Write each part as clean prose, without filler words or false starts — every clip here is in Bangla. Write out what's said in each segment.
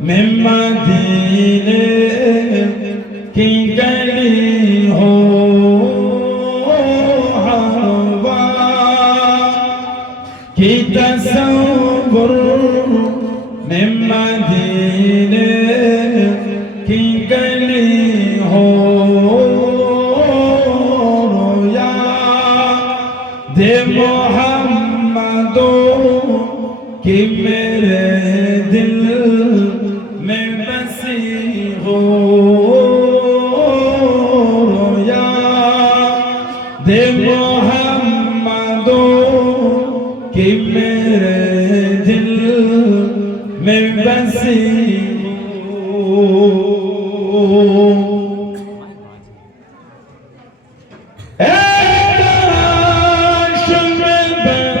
من مدينة की गली हो हवा की तस्वुर में मदीने की गली हो रोया दे मोहम्मदो कि मेरे दिल में बसी हो दे मोहम्मदो कि मेरे दिल में बसी हो काश मैं बन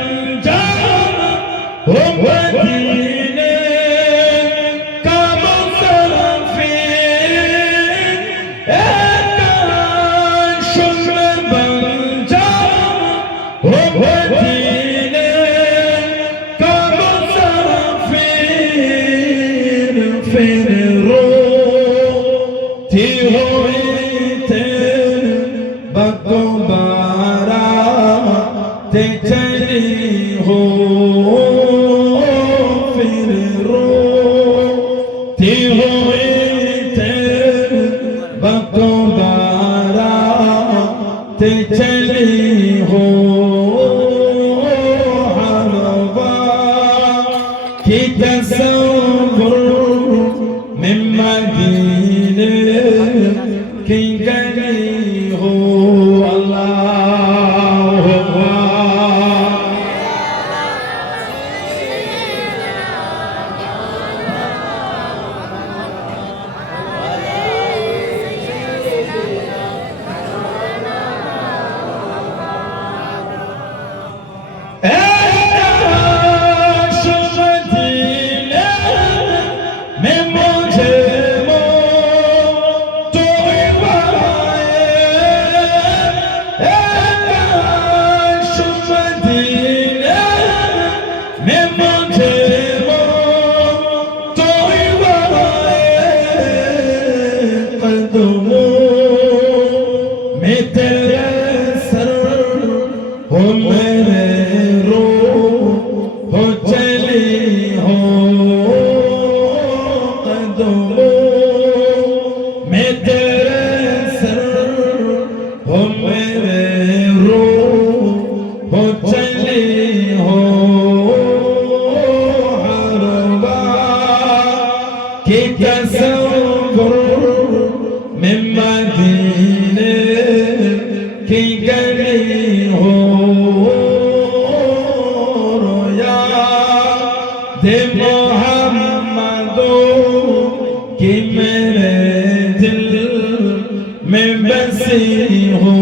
जाऊं हो मदीने का मुसाफिर काश मैं बन जाऊं हो मदीने का मुसाफिर फिर रोती हुई तेरे बको बाराते चली हो फिर रोती हुई तेरे बको बाराते चली हो हवा की तस्वुर में मदीने की गली हो अल्लाह दे मोहम्मदो कि मेरे दिल में बसी हो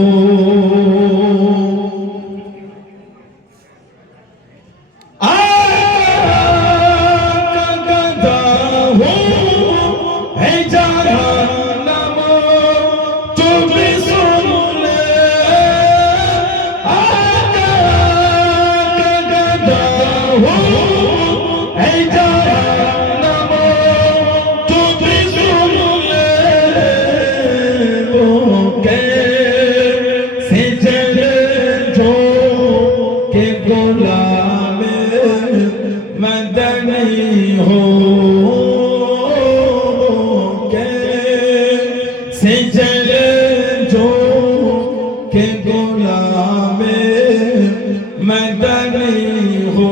आका गदा हो है जहन्नम तू भी सुन ले आका गदा हो मदनी हो कैसे जले जो के गुलामे मदनी हो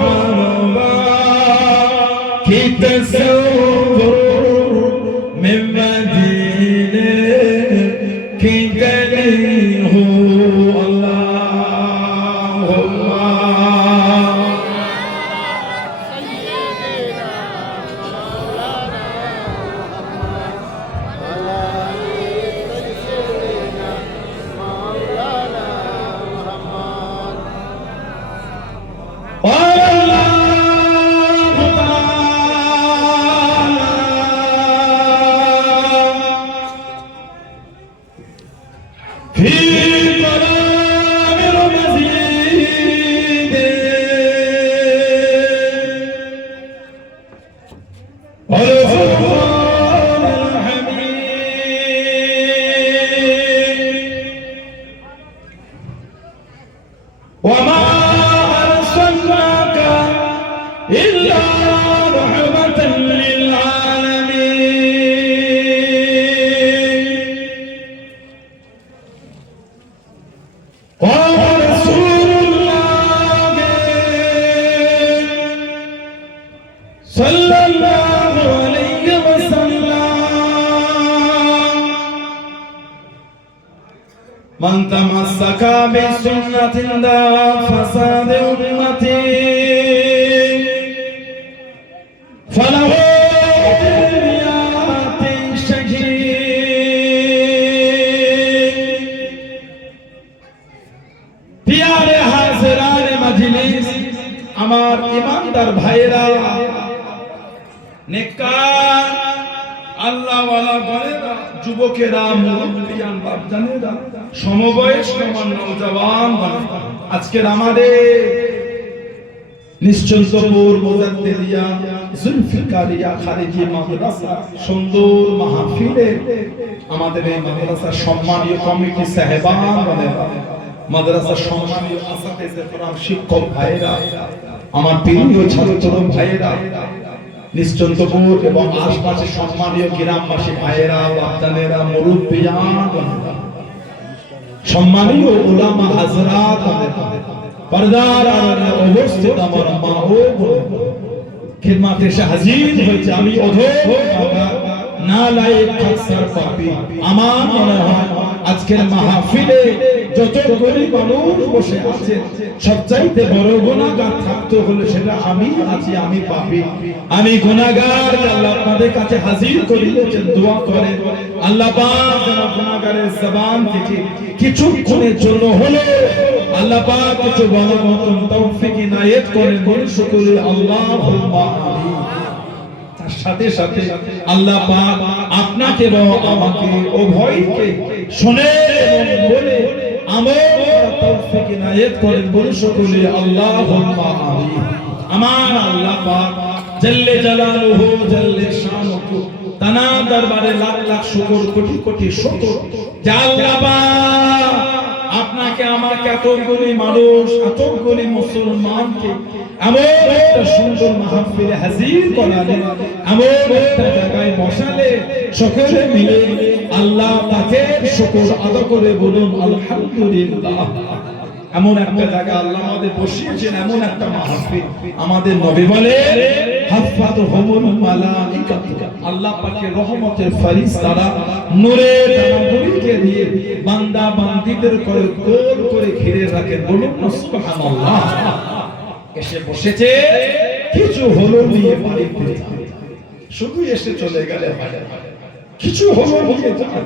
हरवा की तस्वुर में मदीने की गली हो Allah إلا رحمة للعالمين. قال رسول الله صلى الله عليه وسلم من تمسك بسنة فساد أمتي فله بالمئات شهيد. প্রিয় হাজিরানে মজলিস, আমার ইমানদার ভাইরা, নেককার আল্লাহ ওয়ালা বলেরা, যুবকেরা, মুরব্বিয়ান, বাপজানেরা, সমবয়স্ক নওজওয়ান, আজকের আমাদের নিশ্চন্তপুর মুজাদ্দিদিয়া জুলফিকারিয়া খারিজি মাদ্রাসা সুন্দর মাহফিলে আমাদের এই মাদ্রাসার সম্মানীয় কমিটি সাহেবান, মাদ্রাসার সম্মানীয় আসাতিজে কেরাম, শিক্ষক ভাইরা, আমার প্রিয় ছাত্র ভাইরা, নিশ্চন্তপুর এবং আশপাশের সম্মানীয় গ্রামবাসী ভাইয়েরা, বাপজানেরা, মুরব্বিয়ান, সম্মানীয় উলামা হাজরাত, পর্দার আড়ালে অবস্থিত আমার মা ও খিদমতে এসে হাজির হয়েছে। আমি অধম নালায়েক খাকসার পাপী। আমার মনে হয় আজকের মাহফিলে যত গরিব মানুষ বসে আছে, সবচাইতে বড় গুনাহগার থাকতে হলে সেটা আমি আছি, আমি পাপী, আমি গুনাহগার। আল্লাহ আপনাদের কাছে হাজির করিয়েছেন, দোয়া করেন আল্লাহ পাক যেন গুনাহগারের জবান থেকে কিছুক্ষণের জন্য হলে আল্লাহ পাক কিছু বলার মতন তৌফিক ইনায়েত করেন। বলে শুকরে আল্লাহুম্মা আমিন। তার সাথে সাথে আল্লাহ পাক আপনাকে এবং আমাকে উভয়কে শুনে এবং বলে আমল তৌফিক ইনায়েত করেন। বলে শুকরে আল্লাহুম্মা আমিন। আমার আল্লাহ পাক জাল্লে জালালুহু জাল্লে শানুহু তানা দরবারে লাখ লাখ শুকর, কোটি কোটি শুকর যে আল্লাহ পাক আপনাকে আমাকে এতগুলি মানুষ, এতগুলি মুসলমানকে এমন একটা সুন্দর মাহফিলে হাজির করালেন, এমন একটা জায়গায় বসালে সকলে মিলে আল্লাহ পাকের শুকর আদা করে বলুন আলহামদুলিল্লাহ। এমন একটা জায়গা আল্লাহ আমাদের বসিয়েছেন, এমন একটা মাহফিল। আমাদের নবী বলে হাফাতুহুমুল মালাইকাতু, আল্লাহ পাকের রহমতের ফেরেশতারা নূরের ডানাগুলিকে দিয়ে বান্দা বান্দীদের করে গোল করে ঘিরে রাখেন। বলুন সুবহানাল্লাহ। এসে বসেছে, কিছু হলো নিয়ে বাড়িতে যাবে, শুধু এসে চলে গেলে হয় না, কিছু হলো নিয়ে যাবে,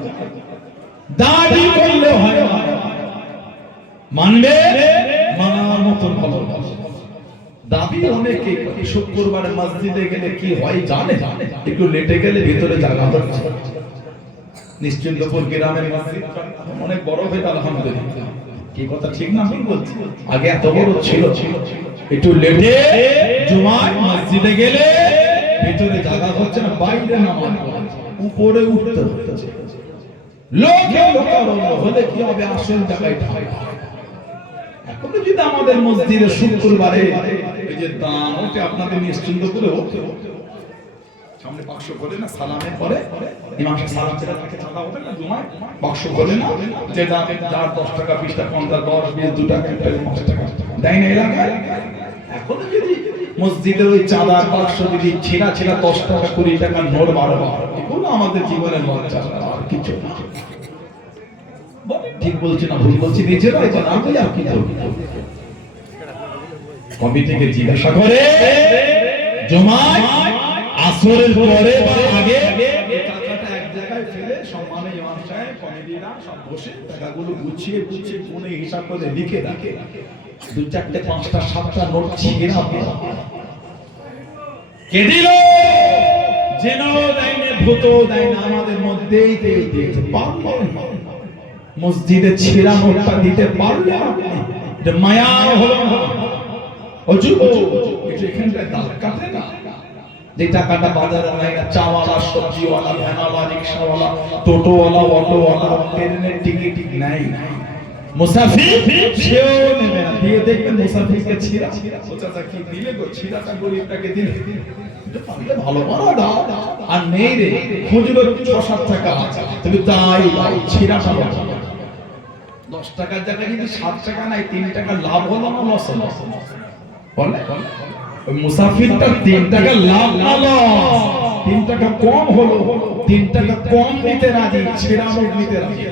দাবি করলে হয় না, মানবে, মানার মতন ভালো দাবি অনেকে। শুক্রবার মসজিদে গেলে কি হয় জানে, একটু লেটে গেলে ভিতরে জায়গা হচ্ছে। নিশ্চিন্তপুর গ্রামের মসজিদ অনেক বড় হয়ে আলহামদুলিল্লাহ, কি কথা ঠিক না আমি বলছি, আগে এত বড় ছিল, একটু লেটে জুমায় মসজিদে গেলে ভিতরে জায়গা হচ্ছে না, বাইরে নামাজ উপরে উঠতে হচ্ছে। লোকে লোকারণ্য হলে কি হবে, আসল জায়গায় ঠাই। এখন যদি আমাদের মসজিদে শুক্রবারে এই যে দান ওটা আপনাদের নিশ্চিন্ত করে ওঠে, সামনে বাক্স করে না, সালামের পরে ইমাম সাহেব সালাম ছেড়ে তাকে চাঁদা হবে না, জুমায় বাক্স করে না, যে যার 10 টাকা 20 টাকা 50 10 20 2 টাকা 5 টাকা দেয় না এলাকায়। এখন যদি মসজিদের ওই চাঁদার বাক্স যদি ছিঁড়া 10 টাকা 20 টাকা নোট বাড়বে, এগুলো আমাদের জীবনের লজ্জা আর কিছু না। ঠিক বলছি না ভুল বলছি, নিজেরা এটা না বলে আর কি করব। কমিটিকে জিজ্ঞাসা করে জুমায় আসরের পরে বা আগে টাকাটা এক জায়গায় ফেলে সম্মানে ইমাম সাহেব কমিটিরা সব বসে টাকাগুলো গুছিয়ে গুছিয়ে কোণে হিসাব করে লিখে রাখে। 2 4টে 5টা 7টা নোট ছিঁড়া কে দিল, যেন দাইনে ভূত দাইনে আমাদের মধ্যেই কেউ দিতে পারলো না। মসজিদে ছিঁড়া নোটটা দিতে পারলে যে মায়া হলো না। অযুব একটু এখানটায় দাল কাটে না, যে টাকাটা বাজারে নাই না, চাওয়ালা, সবজিওয়ালা, ভ্যানওয়ালা, রিক্সাওয়ালা, টোটোওয়ালা, অটোওয়ালা ট্রেনের টিকিট নাই, মুসাফির সেও নেবে না, দিয়ে দেখবেন মুসাফিরকে ছিঁড়া, ও চাচা কি দিলে গো, ছিঁড়াটা গরিবটাকে দিলে, ভালো বড় দাও, আর নেই রে খুচরো ৬-৭ টাকা আছে, তুমি তাই ছিঁড়াটা 10 টাকার জায়গায় কিন্তু 7 টাকা নাই, 3 টাকা লাভ হলো না লস হলো, বলে ওই মুসাফিরটা 3 টাকা লাভ না লস, 3 টাকা কম হলো, 3 টাকা কম নিতে রাজি, ছেড়া নোট নিতে রাজি,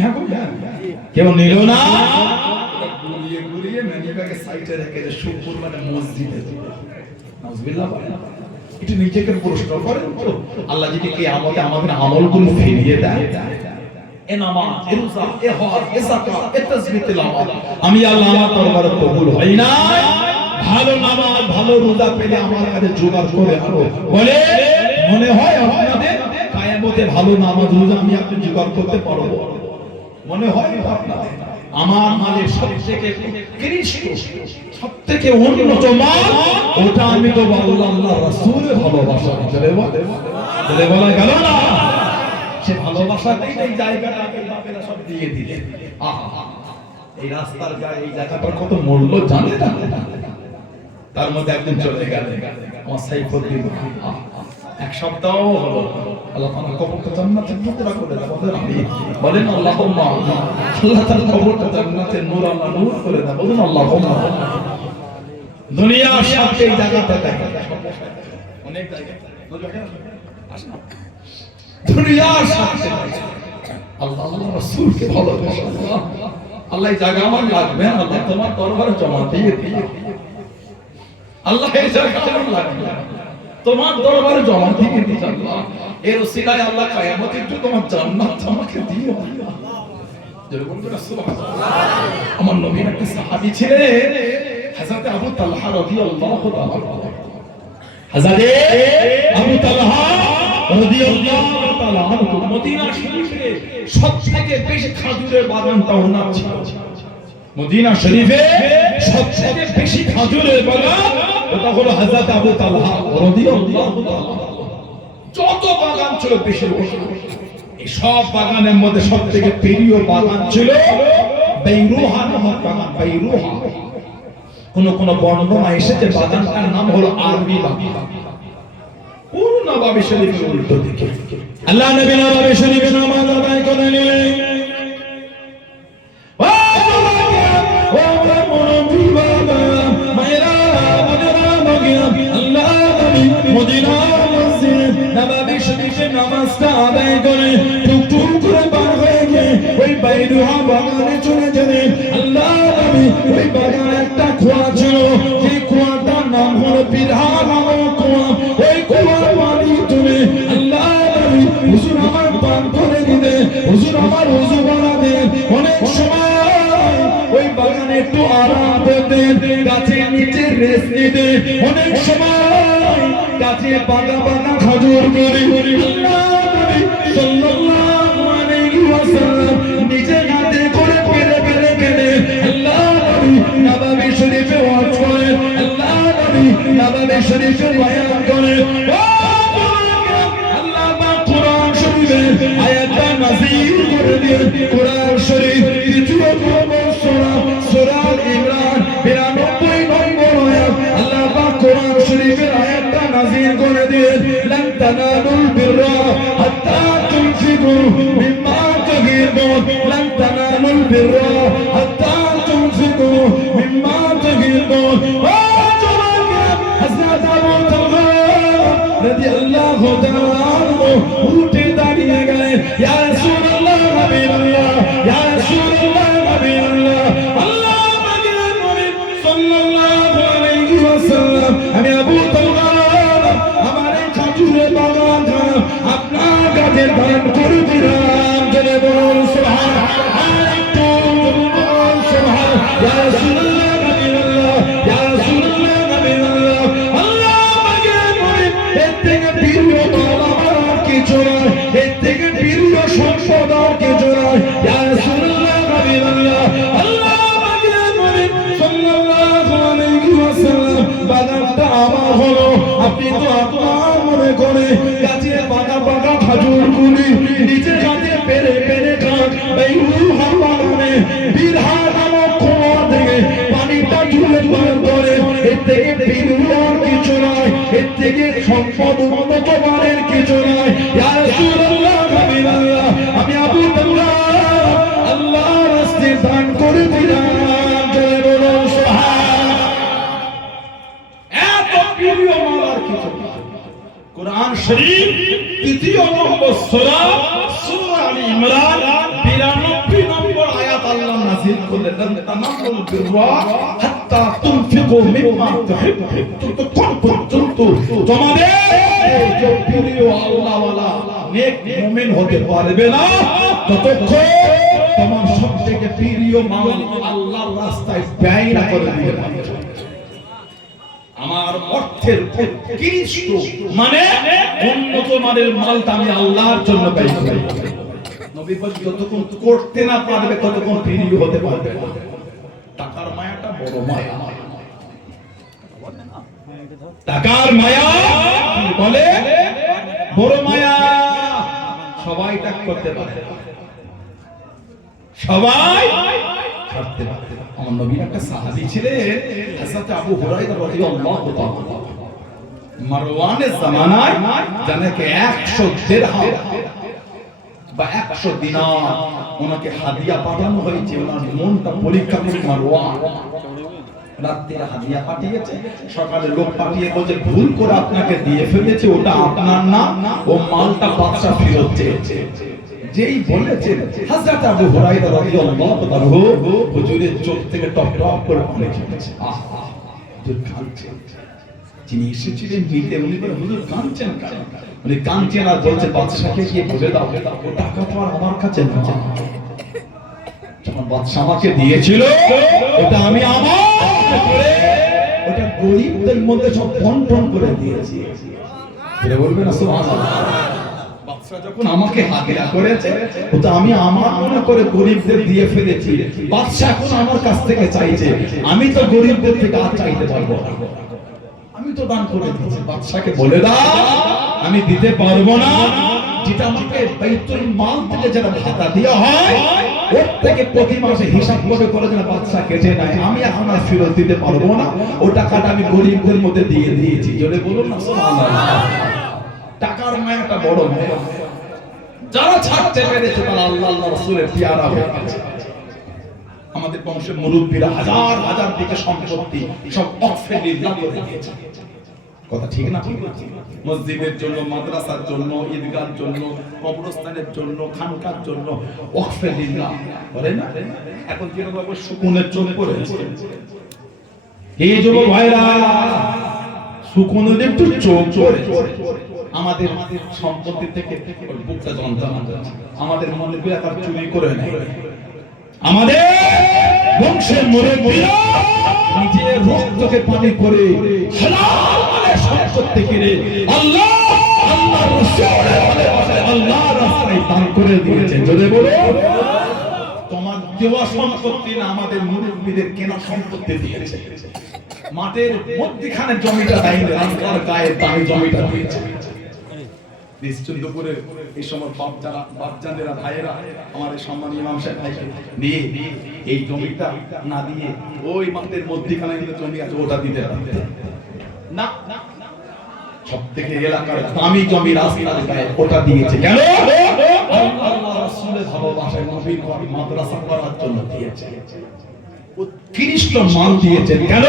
হ্যাঁ কেউ নিল না, ঘুরিয়ে ঘুরিয়ে ম্যানিব্যাগে সাইডে রেখে যে শুকুর মানে মসজিদে, নাউজুবিল্লাহ বলেন, এটা নিজেকে প্রশ্ন করেন তো, আল্লাহ যদি কিয়ামতে আমাদের আমলগুলো ফিরিয়ে দেয়, এ নামাজ, এ রোজা, এ হজ, এ যাকাত, এ তাসবিহ তিলাওয়াত, আমি আল্লাহ আমার দরবারে কবুল হয় না, ভালো নামাজ ভালো রোজা পেলে আমার কাছে জোগাড় করে আনো, বলে মনে হয় আপনাদের কিয়ামতে ভালো নামাজ রোজা আমি আপনি জোগাড় করতে পারবো, মনে হয় আপনাদের আমার মালের সবথেকে উৎকৃষ্ট সবথেকে উন্নত মাল ওটা আমি তো আল্লাহ রাসূলের ভালোবাসা চলে বলা গেল না, সে ভালোবাসাতেই এই জায়গাটাকে বাপেরা সব দিয়ে দিলে, আহা এই রাস্তার গায়ে এই জায়গাটার কত মূল্য জানে না, তার মধ্যে একদিন চলে গেলে আমার সাইফুদ্দিন এক সপ্তাহ হলো, আল্লাহ তাআলা কবরটা জান্নাতের টুকরা করে দাও, বলেন আল্লাহুম্মা, আল্লাহ তাআলা কবরটা জান্নাতের নূর আল্লাহ নূর করে দাও, বলেন আল্লাহুম্মা, দুনিয়ার সাথে এই জায়গাটা দেখো, অনেক জায়গা আসেন দুনিয়ার সাথে আল্লাহ আল্লাহ রাসূলকে ভালোবাসা, আল্লাহ এই জায়গা আমার লাগবে, আল্লাহ তোমার দরবারে জমা দিয়ে দিই, আল্লাহ এই জায়গা আমার লাগবে, তোমার দরবারে জমা দিয়ে দিই, আল্লাহ এর ওসিলায় আল্লাহ কিয়ামতের জন্য তোমার জান্নাত আমাকে দিও, যেরকম করে সুবহানাল্লাহ। আমার নবীর একটা সাহাবী ছিলেন হযরত আবু তালহা রাদিয়াল্লাহু তাআলা, হযরত আবু তালহা রাদিয়াল্লাহু তাআলা মদিনা শরীফে সবথেকে বেশি খেজুরের বাগানটা ওনার ছিল, মদিনা শরীফে সবথেকে বেশি খেজুরের বাগান ওটা হলো হযরত আবু তালহা রাদিয়াল্লাহু তাআলা, যত বাগান ছিল বেশি, এই সব বাগানের মধ্যে সবথেকে প্রিয় বাগান ছিল বাইরুহা নামক বাগান, বাইরুহা, কোন বর্ণনা এসেছে বাগানটার নাম হলো আরবি বাগান, কোন নববী শরীফের উল্টো দিকে, আল্লাহ নবী নববী শরীফে নামাজ আদায় করে নিলেন, মদিনা মসজিদ নববী শরীফে নামাজটা আদায় করে টুকটুক করে পার হয়ে গিয়ে ওই বাইরুহা বাগানে চলে গেলেন, আল্লাহ নবী ওই বাগানে একটা কুয়া ছিল, যে কুয়াটার নাম হলো বিরহা নামক কুয়া, ওই কুয়ার পানি তুলে আল্লাহ নবী হুজুর আমার পান করে দিতে, হুজুর আমার ওযু বানাতে, অনেক সময় ওই বাগানে একটু আরাম করতেন, গাছের নিচে রেস্ট নিতে, অনেক সময় গাছে পাকা পাকা খেজুর করে আল্লাহ নবী সাল্লাল্লাহু আলাইহি ওয়াসাল্লাম নিজে হাতে করে পেরে পেরে কেনে আল্লাহ নবী নববী শরীফে ওয়াজ করে, আল্লাহ নবী নববী শরীফে বয়ান করে, আল্লাহ পাক কোরআন শরীফে আয়াতটা নাযিল করে দিয়ে, কোরআন শরীফ তৃতীয় সূরা সূরা ইমরান 92 নম্বর আয়াত, আল্লাহ পাক কোরআন শরীফের আয়াতটা নাযিল করে দিয়ে, লান তানালুল বিররা হাত্তা তুনফিকু মিম্মা তুহিব্বুন, লান তানালুল বিররা হাত্তা তুনফিকু মিম্মা তুহিব্বুন, ও জওয়ান হযরত আবু তালহা রাদিয়াল্লাহু তাআলা উঠে দাঁড়িয়ে গেলেন, ইয়া রাসূলুল্লাহ হাবিবাল্লাহ, ইয়া রাসূলুল্লাহ হাবিবাল্লাহ, আল্লাহ পাকের নবী সাল্লাল্লাহু আলাইহি ওয়াসাল্লাম, আমি আবু তালহা আমার এই খেজুরের বাগানটা আপনার কাছে দান করে দিলাম, জেনে বলুন সুবহানাল্লাহ, একটু বলুন সুবহানাল্লাহ, ইয়া রাসূলুল্লাহ হাবিবাল্লাহ, ইয়া রাসূলুল্লাহ হাবিবাল্লাহ, আল্লাহ পাকের নবী এর থেকে প্রিয় দল আমার কিছু নয়, এর থেকে প্রিয় সম্পদ আর কিছু নয়, ইয়া রাসূলুল্লাহ হাবিবাল্লাহ, আল্লাহ পাকের নবী সাল্লাল্লাহু আলাইহি ওয়াসাল্লাম, বাগানটা আমার হলো, আপনি তো আপনার মনে করে গাছে পাকা পাকা খেজুরগুলি নিজে হাতে পেরে পেরে খান, বাইরুহা থেকে বিরুর কিছু নয়, এর থেকে সম্পদ উন্নত মানের কিছু নয়। ইয়া রাসূলুল্লাহ, হাবিবাল্লাহ, আমি আবু তালহা আল্লাহর রাস্তায় দান করে দিলাম। জয় বলুন সুবহানাল্লাহ। এত প্রিয় মাল আর কিছু না। কুরআন শরীফ তৃতীয় নম্বর সূরা, সূরা আলে ইমরান 92 নম্বর আয়াত আল্লাহ নাযিল করলেন, লান তানালুল বিররা হাত্তা তুনফিকু মিম্মা তুহিব্বুন। ততক্ষণ পর্যন্ত তোমাদের যে প্রিয় আল্লাহ ওয়ালা নেক মুমিন হতে পারবে না, ততক্ষণ তোমার সবথেকে প্রিয় মাল আল্লাহর রাস্তায় ব্যয় না করে দিতে পারবে। আমার অর্থের উৎকৃষ্ট মানে উন্নত মানের মালটা আমি আল্লাহর জন্য ব্যয় করি। নবী বলেন যতক্ষণ করতে না পারবে ততক্ষণ প্রিয় হতে পারবে না। টাকার মায়াটা বড় মায়া। টাকার মায়া কি বলে? বড় মায়া। সবাই ত্যাগ করতে পারে, সবাই ছাড়তে পারে। আমার নবীর একটা সাহাবী ছিলেন হযরত আবু হুরায়রা রাদিয়াল্লাহু তাআলা। মারওয়ানের জামানায় জানাকে 100 দিরহাম বা 100 দিনার ওনাকে হাদিয়া পাঠানো হয়েছে। ওনার মনটা পরীক্ষা করে মারওয়ান রাতে হাদিয়া পাঠিয়েছে, সকালে লোক পাঠিয়ে বলছে ভুল করে আপনাকে দিয়ে ফেলেছে, ওটা আপনার না, ও মালটা বাদশা ফেরত চেয়েছে। যেই বলেছেন হযরত আবু হুরায়রা রাদিয়াল্লাহু তাআলা হুজুরের চোখ থেকে টপ টপ করে পানি ঝরছে। আহা, হুজুর কাঁদছেন। যিনি এসেছিলেন নিতে, উনি বলে হুজুর কাঁদছেন কেন? উনি কাঁদছেন আর বলছে বাদশাকে গিয়ে বলে দাও ও টাকা তো আর আমার কাছে না, যখন বাদশা আমাকে দিয়েছিল ওটা আমি আমার করে ওটা গরিবদের মধ্যে সব বন্টন করে দিয়েছি। এটা বলবেন না সুবহানাল্লাহ। বাদশা যখন আমাকে হাদিয়া করেছে ওটা আমি আমার মনে করে গরিবদের দিয়ে ফেলেছি। বাদশা এখন আমার কাছ থেকে চাইছে, আমি তো গরিবদের থেকে আর চাইতে পারবো না, আমি তো দান করে দিয়েছি। বাদশাকে বলে দাও আমি দিতে পারবো না, যেটা আমাকে বাইতুল মাল থেকে যেটা ভাতা দেওয়া হয় ওর থেকে প্রতি মাসে হিসাব করে যেন বাদশা কেটে নেয়, আমি এখন আর ফেরত দিতে পারবো না। ও টাকাটা আমি গরিবদের মধ্যে দিয়ে দিয়েছি। জোরে বলুন না সুবহানাল্লাহ। টাকার মায়াটা বড় মায়া। যারা ছাড়তে পেরেছে তারা আল্লাহ আল্লাহ রাসূলের পিয়ারা হয়ে গেছে। আমাদের বংশের মুরব্বীরা হাজার হাজার দিকে সম্পত্তি সব ওয়াকফে লিল্লাহ করে দিয়েছে। কথা ঠিক না? মসজিদের জন্য, মাদ্রাসার জন্য, ঈদগাহর জন্য, কবরস্থানের জন্য, খানকার জন্য ওয়াকফে লিল্লাহ করে না। এখন যেভাবে সুকুনের চোখ পড়েছে, এই যুবক ভাইরা সুকুনের একটু চোখ পড়েছে। আমাদের সম্পত্তি থেকে বুকটা যন্ত্রণা করছে। আমাদের মনে বিরাকার চুরি করে নেয়। আমাদের বংশের মুরব্বীরা নিজের রক্তকে পানি করে হালাল মালে সম্পত্তি কিনে আল্লাহ আল্লাহর রাসূলের ভালোবাসা আল্লাহর রাস্তায় দান করে দিয়েছে। জোরে বলো। তোমার দেওয়া সম্পত্তি না, আমাদের মুরব্বীদের কেনা সম্পত্তি দিয়েছে। মাঠের মধ্যখানে জমিটা দেয়নি, রাস্তার গায়ে দামি জমিটা দিয়েছে। নিশ্চিন্তপুরে এই সময় বাপজানেরা ভাইয়েরা আমার সম্মানীয় ইমাম সাহেব ভাইকে নিয়ে এই জমিটা না দিয়ে ওই মাঠের মধ্যখানে জমি আছে ওটা দিতে না, সব থেকে এলাকার দামি জমি রাস্তার গায়ে ওটা দিয়েছে। কেন? আল্লাহ রাসূলের ভালোবাসায় নবীর মাদ্রাসা করার জন্য দিয়েছে। উৎকৃষ্ট মাল দিয়েছেন। কেন?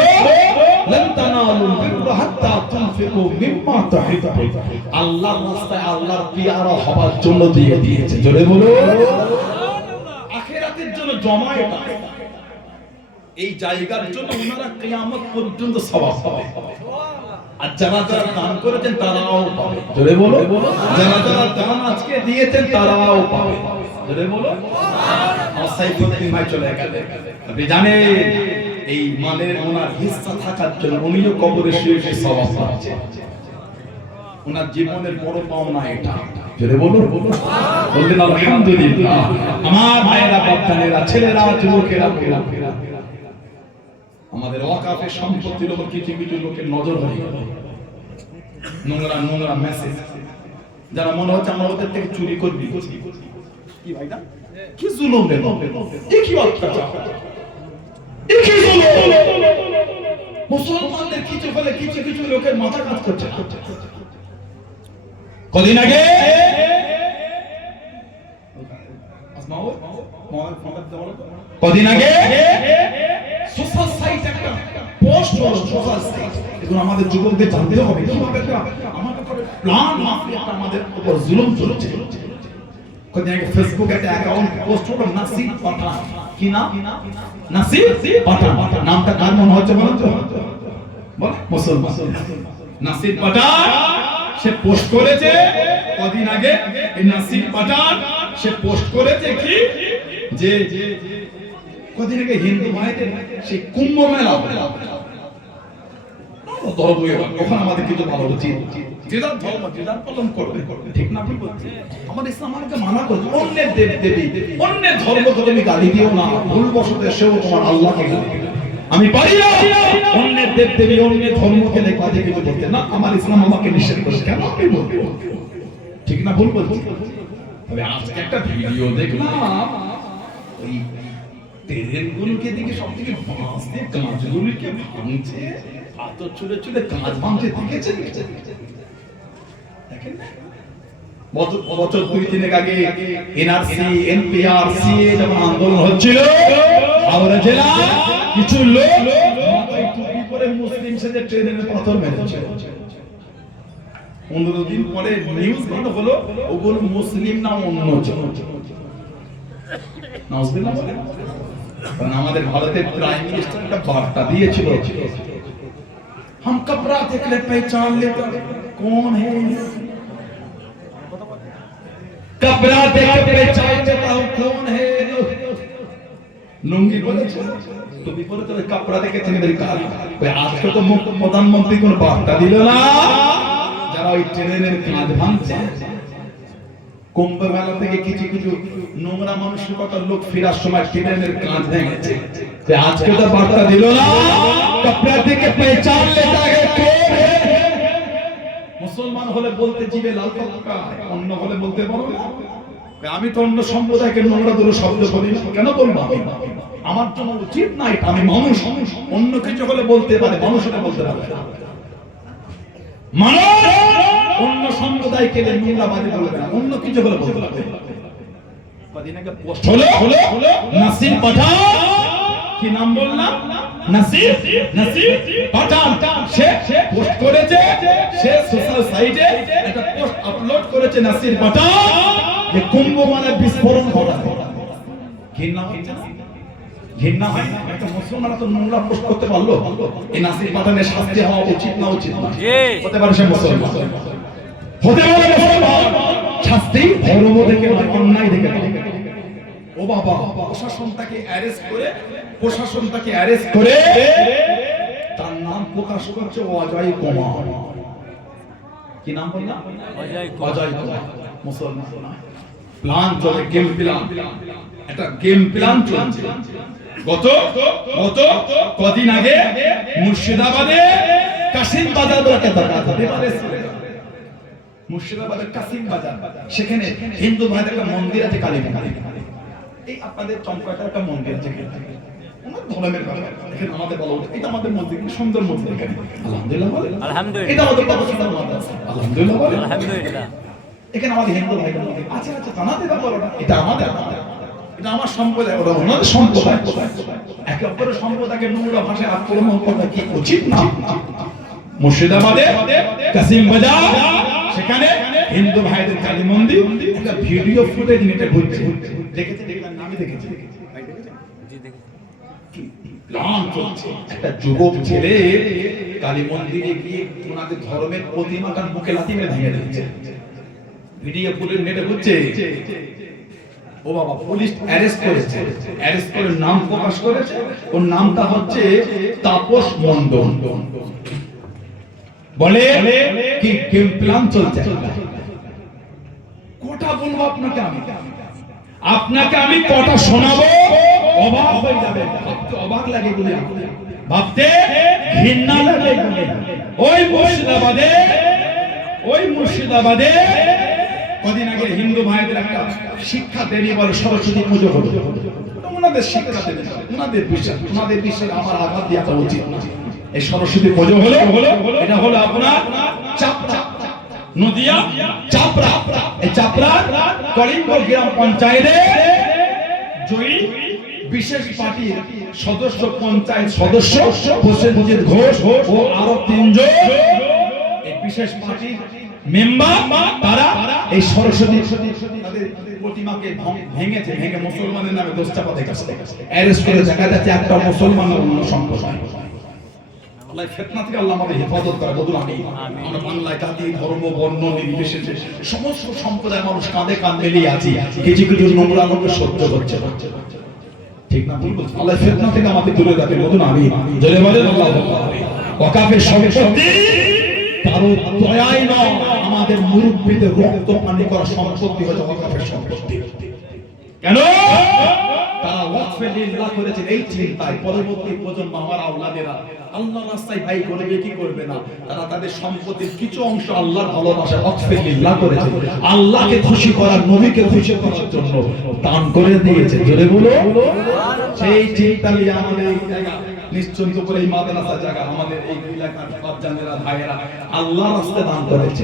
লান তানালুল বিররা হাত্তা তুনফিকু মিম্মা তুহিব্বুন। আল্লাহর রাস্তায় আল্লাহর পিয়ারা হবার জন্য দিয়ে দিয়েছে। জোরে বলো। আখিরাতের জন্য জমা এটা। এই জায়গার জন্য ওনারা কিয়ামত পর্যন্ত সওয়াব পাবে। আর যারা যারা দান করেছেন তারাও পাবে। জোরে বলো। যারা যারা দান আজকে দিয়েছেন তারাও পাবে। জোরে বলো। আমার সাইফুদ্দিন ভাই চলে গেলেন। আপনি জানেন এই মালের ওনার হিস্সা থাকার জন্য উনিও কবরে শুয়ে শুয়ে সওয়াব পাচ্ছেন। ওনার জীবনের বড় পাওনা এটা। জোরে বলুন। বললেন আলহামদুলিল্লাহ। আমার ভাইয়েরা, বাপজানেরা, ছেলেরা, যুবকেরা, আমাদের ওয়াকাফের সম্পত্তির উপর কিছু কিছু লোকের নজর হয়ে গেল। নোংরা নোংরা মেসেজ, যারা মনে হচ্ছে আমরা ওদের থেকে চুরি করবি। কি ভাইটা কি জুলুম রে, কি অত্যাচার, কি জুলুম। মুসলমানদের কি কিছু কিছু লোকের মাথা কাজ করছে। কদিন আগে সোশ্যাল সাইট একটা পোস্ট হলো, সোশ্যাল সাইট। এখন আমাদের যুবকদের জানতে হবে কিভাবে একটা আমাদের উপরে প্ল্যান মাফিয়া আমাদের উপর জুলুম চলছে। কদিন আগে ফেসবুকে একটা অ্যাকাউন্ট পোস্ট হলো, নাসির পাঠান। কি নাম? নাসির পাঠান। নামটা কার মনে হচ্ছে বলেন তো? বল, মুসলমান নাসির পাঠান। সে পোস্ট করেছে কদিন আগে, এই নাসির পাঠান সে পোস্ট করেছে কি যে কদিন আগে হিন্দু ভাইদের সেই কুম্ভ মেলা ওখানে আমাদের কিছু ভালো উচিত, যে যার ধর্ম যে যার পালন করবে, ঠিক না? ভুল বলছি? আমাদের ইসলাম আমাকে মানা করছে অন্যের দেব দেবী অন্যের ধর্ম তুমি গালি দিও না। ভুল বশত এসেও তোমার আল্লাহকে গালি দিও। আমি পারি না অন্যের দেব দেবী অন্যের ধর্মকে দেখে কিছু বলতে, না আমার ইসলাম আমাকে নিষেধ করেছে, কেন আমি বলবো? ঠিক না? ভুল বলছি? তবে আজকে একটা ভিডিও দেখলাম, ওই ট্রেনগুলোকে দিকে সব থেকে বাঁশ দিয়ে কাঁচগুলিকে ভাঙছে, পাথর ছুঁড়ে ছুঁড়ে কাঁচ ভাঙছে, দেখেছেন? দেখেন না? বছর 2-3 আগে এনআরসি এনপিআরসি যখন আন্দোলন হচ্ছিল, হাওড়া জেলা কিছু লোক টুপি পরে মুসলিম সেজে ট্রেনের পাথর মেরেছে। 15 দিন পরে নিউজ বন্ধ হলো, ওগুলো মুসলিম না অন্য জন। নাউজুবিল্লাহ বলে। কারণ আমাদের ভারতের প্রাইম মিনিস্টার একটা বার্তা দিয়েছিল, हम कपड़ा देखले पहचान लेते कौन है, कपड़ा देख पहचान लेता हूं कौन है। লুঙ্গি বলেছে, টুপি পরে তো কাপড়া দেখে চিনে দেরি কাজ। ওই আজকে তো প্রধানমন্ত্রী কোন বার্তা দিল না, যারা ওই ট্রেনের কাজ ভাঙছে। কুম্ভ মেলা থেকে কিছু কিছু নোংরা মানসিকতার লোক ফেরার সময় ট্রেনের কাজ ভেঙেছে, আজকে তো বার্তা দিল না, কাপড়া দেখে পহচান লেতা है कौन है। মুসলমান হলে বলতে জিবে লাল টপকা, অন্য হলে বলতে পারো না। আমি তো অন্য সম্প্রদায়কে নোংরা দুটো শব্দ বলি না, কেন বলবো? আমার জন্য উচিত না এটা। আমি মানুষ, অন্য কিছু হলে বলতে পারে, মানুষ হলে বলতে পারে। মানুষ অন্য সম্প্রদায়কে নোংরা বাজে বলবে না, অন্য কিছু হলে বলতে পারে। কদিন আগে পোস্ট হলো নাসির পাঠান, কি নাম বললাম? নাসির পাঠান। সে পোস্ট করেছে, সে সোশ্যাল সাইটে একটা পোস্ট আপলোড করেছে নাসির পাঠান, যে কুম্ভ মেলায় বিস্ফোরণ ঘটাবে। ঘৃণা হচ্ছে না? ঘৃণা হয় না? একটা মুসলমানরা তো নোংরা পোস্ট করতে পারলো, এই নাসির পাঠানের শাস্তি হওয়া উচিত না উচিত না? হতে পারে সে মুসলমান, হতে পারে মুসলমান, শাস্তি ধর্ম দেখে নয়, অন্যায় দেখে নয়। ও বাবা, প্রশাসন তাকে অ্যারেস্ট করে তার নাম প্রকাশ করছে অজয় কুমার। কি নাম বললাম? অজয় কুমার। মুসলমান না, প্ল্যান চলে, গেম প্ল্যান, একটা গেম প্ল্যান চলছে। গত কদিন আগে মুর্শিদাবাদে কাসিম বাজার বলে একটা জায়গা আছে, মুর্শিদাবাদের কাসিম বাজার, সেখানে হিন্দু ভাইদের একটা মন্দির আছে, কালী মন্দির। এই আপনাদের চম্পাটার একটা মন্দির আছে, আমার ধর্মের ব্যাপার। এখানে আমাদের বলা উচিত, এটা আমাদের মন্দির, সুন্দর মন্দির। এখানে আলহামদুলিল্লাহ বলে, আলহামদুলিল্লাহ, এটা আমাদের কত সুন্দর মাদ্রাসা, আলহামদুলিল্লাহ বলে, আলহামদুলিল্লাহ। এখানে আমাদের হিন্দু ভাইদের মন্দির আছে, জানাতে দাও, এটা আমাদের, এটা আমার সম্প্রদায়, ওরা ওনাদের সম্প্রদায়। একে অপরের সম্প্রদায়কে নোংরা ভাষায় আক্রমণ করা কি উচিত না? মুর্শিদাবাদে কাসিম বাজার, সেখানে হিন্দু ভাইদের কালী মন্দির, একটা ভিডিও ফুটেজ নেটে ঘুরছে, দেখেছেন? আমি দেখেছি, একটা যুবক ছেলে কালী মন্দিরে গিয়ে ওনাদের ধর্মের প্রতিমাটার মুখে লাথি মেরে ভেঙে দিচ্ছে, ভিডিও ফুটেজ নেটে ঘুরছে। ও বাবা, পুলিশ অ্যারেস্ট করেছে, অ্যারেস্ট করে নাম প্রকাশ করেছে, ওর নামটা হচ্ছে তাপস মণ্ডল। বলে কি গেম প্ল্যান চলছে। কটা বলবো আপনাকে আমি কটা শোনাবো, অবাক হয়ে যাবে, ভাবতে অবাক লাগে বলে, ভাবতে ঘৃণা লাগে বলে। ওই মুর্শিদাবাদে কদিন আগে হিন্দু ভাইদের একটা শিক্ষা দেবী বলে সরস্বতী পুজো হলো। ওনাদের শিক্ষা দেবে, ওনাদের বিশ্বাস আমার আঘাত দেওয়া উচিত না। এই সরস্বতী পুজো হলো এটা হলো আপনার চাপড়া নদিয়া চাপড়া এই চাপড়া করিমগঞ্জ গ্রাম পঞ্চায়েতে জয়ী বিশেষ পার্টির সদস্য পঞ্চায়েত সদস্য প্রসেনজিৎ ঘোষ ও আরো 3 জন এই বিশেষ পার্টির মেম্বার তারা এই সরস্বতী তাদের প্রতিমাকে ভেঙেছে ভেঙে মুসলমানের নামে দোষ চাপাতে গেছে অ্যারেস্ট করে দেখা যাচ্ছে একটা মুসলমান অন্য সম্প্রদায় আল্লাহ ফিতনা থেকে আল্লাহ আমাদের হেফাজত করে বলুন আমিন আমরা বাংলায় জাতি ধর্ম বর্ণ নির্বিশেষে সমস্ত সম্প্রদায়ের মানুষ কাঁধে কাঁধ মিলিয়ে আছি কিছু কিছু নোংরা লোক সহ্য করছে না ঠিক না ভুল বলছি আল্লাহ ফিতনা থেকে আমাদের দূরে রাখে বলুন আমিন জোরে বলেন আল্লাহু আকবার ওয়াকাফের সম্পত্তি কারো দয়াই নয় আমাদের মুরব্বিদের রক্ত পানি করা সম্পত্তি হচ্ছে ওয়াকাফের সম্পত্তি কেন তারা ওয়াকফে লিল্লাহ করেছেন এই চিন্তায় পরবর্তী প্রজন্ম আমার আওলাদেরা আল্লাহর রাস্তায় ভাই করবে কি করবে না তারা তাদের সম্পত্তির কিছু অংশ আল্লাহর ভালোবাসায় ওয়াকফে লিল্লাহ করেছে আল্লাহকে খুশি করার নবীকে খুশি করার জন্য দান করে দিয়েছে জোরে বলো সেই চিন্তা নিয়ে আমাদের এই জায়গা নিশ্চিন্ত করে এই মাদ্রাসা জায়গা আমাদের এই এলাকার বাচ্চারা ভাইয়েরা আল্লাহর রাস্তায় দান করেছে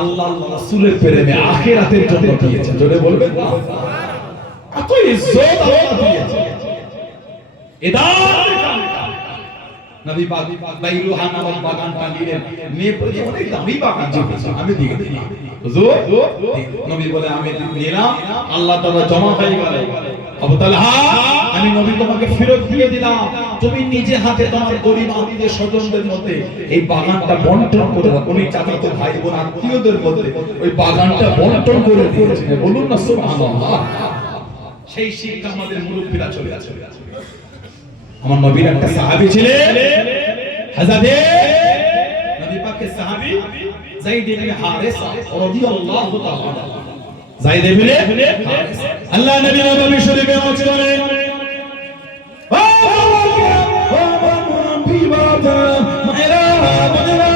আল্লাহ রাসূলের প্রেমে আখিরাতের জন্য দিয়েছে জোরে বলবেন না এত ইজ্জত আল্লাহ দিয়েছে এদার নবী পাক বাইরুহা নামক বাগানটা নিলেন নিয়ে পড়ে অনেক দামি বাগান ছিল আমি দিয়ে দিই হুজুর নবী বলে আমি নিলাম আল্লাহ তাআলা জমা হয়ে গেল আবু তালহা আমি নবী তোমাকে ফেরত দিয়ে দিলাম তুমি নিজে হাতে তোমার গরিব আত্মীয় স্বজনদের মধ্যে এই বাগানটা বন্টন করে দাও উনি চাচাতো ভাই বোন আত্মীয়দের মধ্যে ওই বাগানটা বন্টন করে দিয়েছেন বলুন না সুবহানাল্লাহ সেই শিক্ষা আমাদের মুরব্বিরা চলে আছে আমার নবীর একটা সাহাবী ছিলেন হযরত নবী পাকের সাহাবী যায়েদ ইবনে হারেসা রাদিয়াল্লাহু তাআলা যায়েদ ইবনে হারেসা আল্লাহ নবী নবী শরীফে ওয়াজ করে ও নবী বাবা মায়েরা বোনেরা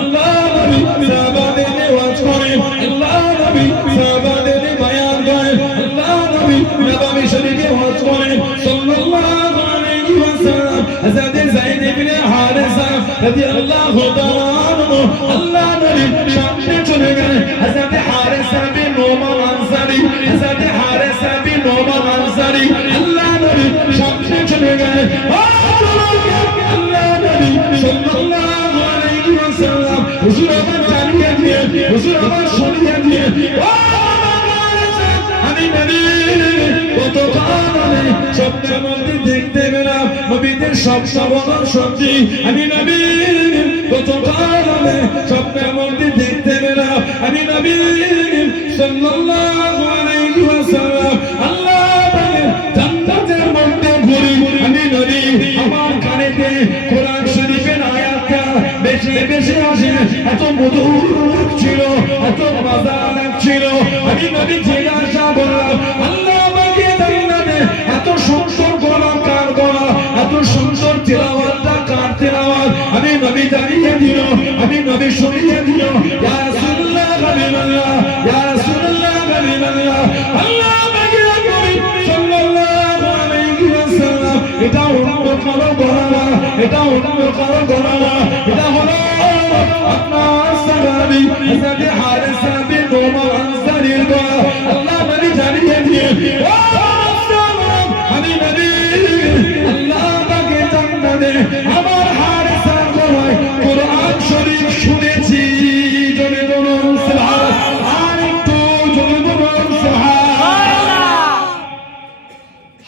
আল্লাহ নবী সাহাবাদের ওয়াজ করে আল্লাহ নবী সাহাবাদের বয়ান করে আল্লাহ নবী নবী শরীফে ওয়াজ করে সাল্লাল্লাহু হযরত যায়েদ ইবনে হারেসা রাদিয়াল্লাহু তাআলা আনহু আল্লাহ নবীর সামনে চলে গেলেন হযরত হারেসা বিন নোমান আনসারী হযরত হারেসা বিন নোমান আনসারী আল্লাহ নবীর সামনে চলে গেলেন আল্লাহ নবী সাল্লাল্লাহু আলাইহি ওয়াসাল্লাম হুজুর আমার জানিয়ে দিয়ে হুজুর আমার শুনিয়ে দিয়ে আমি নবী কত কারণে স্বপ্নের মধ্যে দেখতে পেলাম নবীদের স্বপ্ন বলার সত্যি আমি নবী কত কারণে স্বপ্নের মধ্যে দেখতে পেলাম আমি নবী সাল্লাল্লাহু আলাইহি ওয়াসাল্লাম আল্লাহ পাকের জান্নাতের মধ্যে ঘুরি আমি নবী আমার কানেতে কোরআন শরীফের আয়াতটা বেশি বেশি আসে এত মধুর লাগছিল এত মজা লাগছিল আমি নবী জিজ্ঞাসা করলাম আল্লাহ আমাকে জান্নাতে এত সুন্দর গলা কার গলা এত সুন্দর তিলাওয়াতটা কার তিলাওয়াত আমি নবী জানিয়ে দিল আমি নবী শুনিয়ে দিল ইয়া রাসূলুল্লাহ হাবিবাল্লাহ ইয়া রাসূলুল্লাহ হাবিবাল্লাহ আল্লাহ আমাকে নবী সাল্লাল্লাহু আলাইহি ওয়াসাল্লাম এটা অন্য কারো গলা না এটা অন্য কারো গলা না এটা হলো আপনার সাহাবী হযরত হারেসা বিন নোমান আনসারীর গলা আল্লাহ নবী জানিয়ে দিয়ে আমি নবী আল্লাহ পাকে জান্নাতে আমার হারেসার গলায় কোরআন শরীফ শুনেছি জোরে বলুন সুবহানাল্লাহ আর একটু জোরে বলুন সুবহানাল্লাহ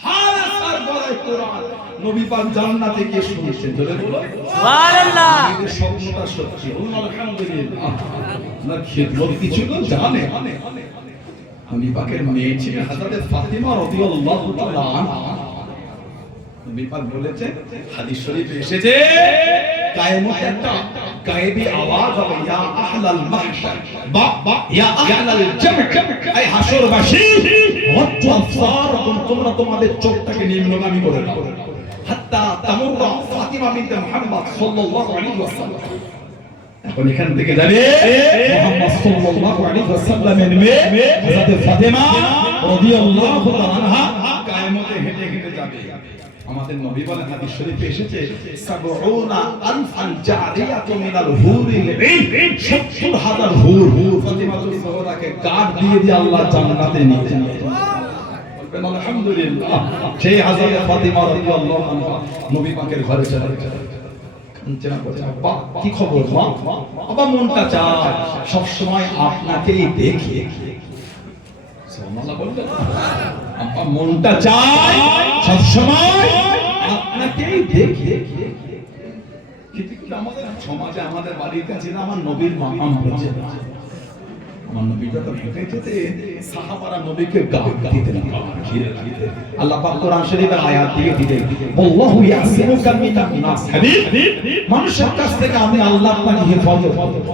হারেসার গলায় কোরআন নবী পাক জান্নাতে গিয়ে শুনেছেন জোরে বলুন সুবহানাল্লাহ এই স্বপ্নটা সত্যি আলহামদুলিল্লাহ না খিদমত কিছু তো জানে নবী পাকের মেয়ে ছিলেন হযরত ফাতিমা রাদিয়াল্লাহু তাআলা আনহা নবী পাক বলেছেন হাদিস শরীফে এসেছে কিয়ামতে একটা গায়েবী আওয়াজ হবে ইয়া আহলাল মাহশার বা ইয়া আহলাল জামআ এই হাসরবাসী হত্তু আফসারকুম তোমরা তোমাদের চোখটাকে নিম্নগামী করে দাও হাত্তা তামুররা ফাতিমা বিনতে মুহাম্মদ সাল্লাল্লাহু আলাইহি ওয়াসাল্লাম এখন এখান থেকে যাবে মুহাম্মদ সাল্লাল্লাহু আলাইহি ওয়াসাল্লামের মেয়ে হযরত ফাতিমা রাদিয়াল্লাহু তাআলা আনহা কিয়ামতে হেঁটে হেঁটে যাবে আমাদের নবী বলেন হাদিস শরীফে এসেছে সাবউনা আনফান জারিয়াতু মিনাল হুরিল ঈন ৭০,০০০ হুর ফাতিমাতুজ জোহরাকে গার্ড দিয়ে আল্লাহ জান্নাতে নিয়ে যান। বলবেন আলহামদুলিল্লাহ। সেই হযরত ফাতিমা রাদিয়াল্লাহু আনহা নবী পাকের ঘরে চলে গেলেন। কাঞ্চনা করে আব্বা কি খবর মা? বাবা মনটা চায় সব সময় আপনাকেই দেখি। সুবহানাল্লাহ বলবেন। আব্বা মনটা চায় সব সময় আপনাকেই দেখি। কিন্তু আমাদের সমাজে আমাদের বাড়িতে আছে না আমার নবীর মাকাম হচ্ছে না। আমার নবী যখন হেঁটে যেতে সাহাবারা নবীকে গার্ড দিতেন, ঘিরে রাখতেন। আল্লাহ পাক কোরআন শরীফের আয়াত দিয়ে দিলেন আল্লাহু ইয়াসিমুকা মিনান নাস। হাবিব মানুষের কাছ থেকে আমি আল্লাহ আপনাকে হেফাজত করব।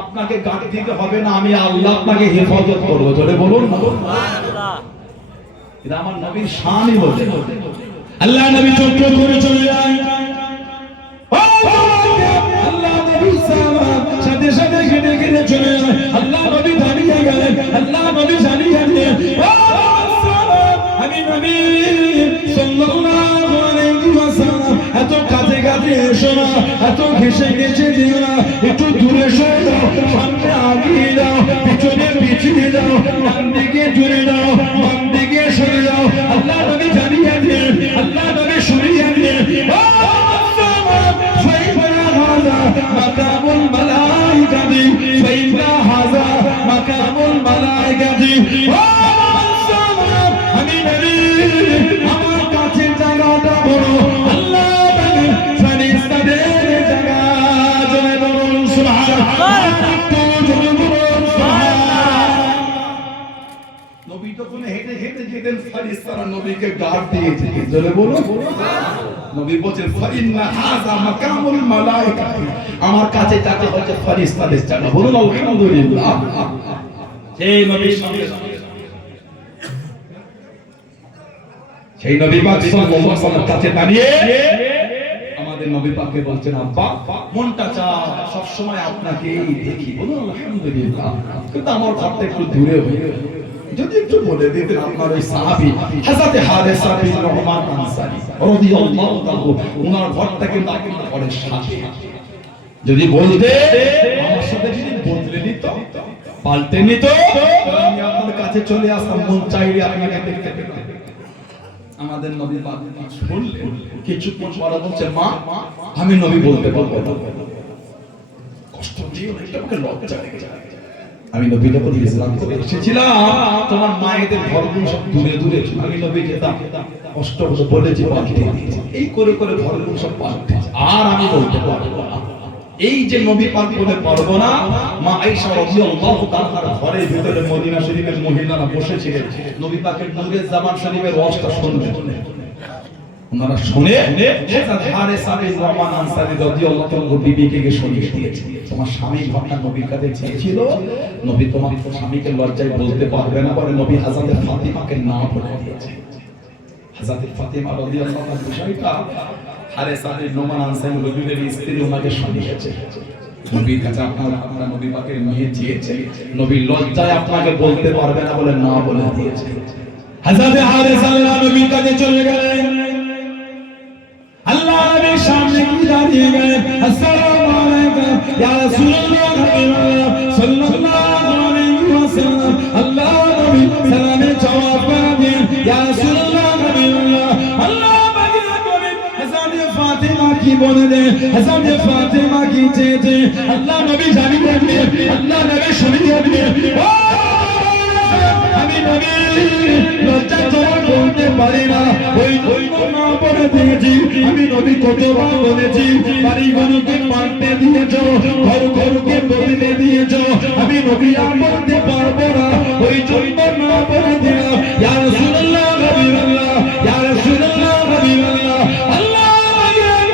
আপনাকে গার্ড দিতে হবে না, আমি আল্লাহ আপনাকে হেফাজত করব। জোরে বলুন সুবহানাল্লাহ। এটা আমার নবীর শানই বলে। আল্লাহ নবী চোখ করে চলে যায়। আল্লাহ নবী সাথে সাথে ঘেটে ঘেটে চলে যায়। আল্লাহ নবী দাঁড়িয়ে গেলেন। আল্লাহ নবী দাঁড়িয়ে গেলেন। আমি নবী সাল্লাল্লাহু আলাইহি ওয়াসাল্লাম এত কাছে কাছে এসো না, এত ঘেসে ঘেসে দিও না, একটু দূরে সরে যাও, সামনে আগিয়ে যাও, পিছনে পিছিয়ে যাও, ডান দিকে জুড়ে যাও, বাম দিকে সরে যাও। আল্লাহ নবী জানিয়ে দিলেন, আল্লাহ নবী শুনিয়ে দিলেন মাকামুল মালাইকাতি ফাইনা হাযা মাকামুল মালাইকাতি। আমি নবী আমার কাছে জায়গাটা বড়, আল্লাহ নবী ফেরেশতাদের জায়গা। জয় বলুন সুবহানাল্লাহ। জয় বলুন সুবহানাল্লাহ। নবী যখন হেঁটে হেঁটে যেতেন ফেরেশতারা নবীকে গার্ড দিয়েছে। জয় বলুন নবী বলেন ফাইন্না হাযা মাকামুল মালাইকাতি, আমার কাছে জায়গা হচ্ছে ফেরেশতাদের জায়গা। বলুন আলহামদুলিল্লাহ। সেই নবীর সঙ্গে সেই নবী পাক সাল্লাল্লাহু আলাইহি ওয়াসাল্লাম কাছে দাঁড়িয়ে আমাদের নবী পাককে বলছেন আব্বা মনটা চায় সব সময় আপনাকেই দেখি। বলুন আলহামদুলিল্লাহ। কিন্তু আমার ঘরটা একটু দূরে হয়ে যদি একটু বলে দিতেন আপনার ওই সাহাবী হযরত হারেসা বিন রহমান আনসারী রাদিয়াল্লাহু তাআলা ওনার ঘরটা কিন্তু আপনার ঘরের সাথে যদি বলতে আমার সাথে যদি বদলে নিত পাল্টে নিত আমি আপনার কাছে চলে আসতাম, মন চাইলে আপনাকে দেখতে পেতাম। আমাদের নবী পাক শুনলেন, কিছুক্ষণ পরে বলছে মা আমি নবী বলতে পারবো না, কষ্ট দিও না, এটা আমাকে লজ্জা লেগে যায়। আমি নবী যখন ইসলাম থেকে এসেছিলাম তোমার মায়েদের ঘরগুলো সব দূরে দূরে ছিল, আমি নবী যেতাম কষ্ট করে বলেছি পাল্টে দিয়েছি, এই করে করে ঘরগুলো সব পাল্টে আর আমি বলতে পারবো না। এই যে নবী পাক বলে পারবো না, মা আয়েশা রাদিয়াল্লাহু তাআলার ঘরের ভিতরে মদিনা শরীফের মহিলারা বসেছিলেন, নবী পাকের নূরের জামান শরীফের ওয়াজটা শুনলেন। ওনারা শুনে হযরত হারেসা বিন রহমান আনসারী রাদিয়াল্লাহু তাআলা বিবিকে গিয়ে শুনিয়ে দিয়েছে তোমার স্বামী ঘটনা নবীর কাছে চেয়েছিল, নবী তোমার স্বামীকে লজ্জায় বলতে পারবে না বলে নবী হযরত ফাতিমাকে না বলে দিয়েছে। হযরত ফাতিমা রাদিয়াল্লাহু তাআলা বিষয়টা হারেসা বিন রহমান আনসারী নবীর স্ত্রী ওনাকে শুনিয়েছে। নবীর কাছে আপনারা নবী পাকের মেয়ে চেয়েছে, নবী লজ্জায় আপনাকে বলতে পারবে না বলে না বলে দিয়েছে। হযরত হারেসা নবীর কাছে চলে গেলেন, আল্লাহ নবীর সামনে কি দাঁড়িয়ে গেলেন, আসসালামু আলাইকুম ইয়া রাসূলুল্লাহ সাল্লাল্লাহু আলাইহি ওয়াসাল্লাম। আল্লাহ নবী সালামের জবাব দেন ইয়া রাসূলুল্লাহ আল্লাহ পাকের নবী হযরত ফাতিমা কি বলে দেন, হযরত ফাতিমা কি চেয়েছে আল্লাহ নবী জানিয়ে দেন, আল্লাহ নবী শুনিয়ে দেন। আমি নবী লজ্জা জবাব বলতে পারি না, ওই না বলে দিয়েছি। আমি নবী কতবার বলেছি বাড়ি ঘরকে পাল্টে দিয়েছ, ঘর ঘরকে বদলে দিয়েছ, আমি নবী আর বলতে পারবো না, ওই জন্য না বলে দিলাম ইয়া রাসূলুল্লাহ হাবিবাল্লাহ, ইয়া রাসূলুল্লাহ হাবিবাল্লাহ। আল্লাহ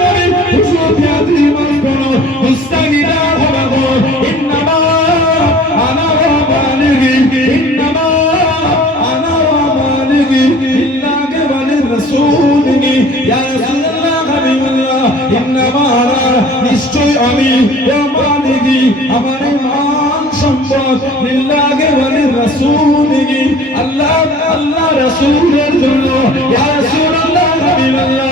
নবী হুজুর ইয়াদি মান কোন মুস্তাগিরা হবা গো ইন্নামা আনা বালিগি, ইন্নামা আনা বালিগি ইল্লাকে বালির রাসূলনি ইয়া রাসূলুল্লাহ হাবিবাল্লাহ। ইন্নামা নিশ্চয় আমি বালিগি আমার মান সম্পদ লিল্লাহি ওয়া লিরাসূলিহি, আল্লাহ আল্লাহ রাসূলের জন্য ইয়া রাসূলুল্লাহ হাবিবাল্লাহ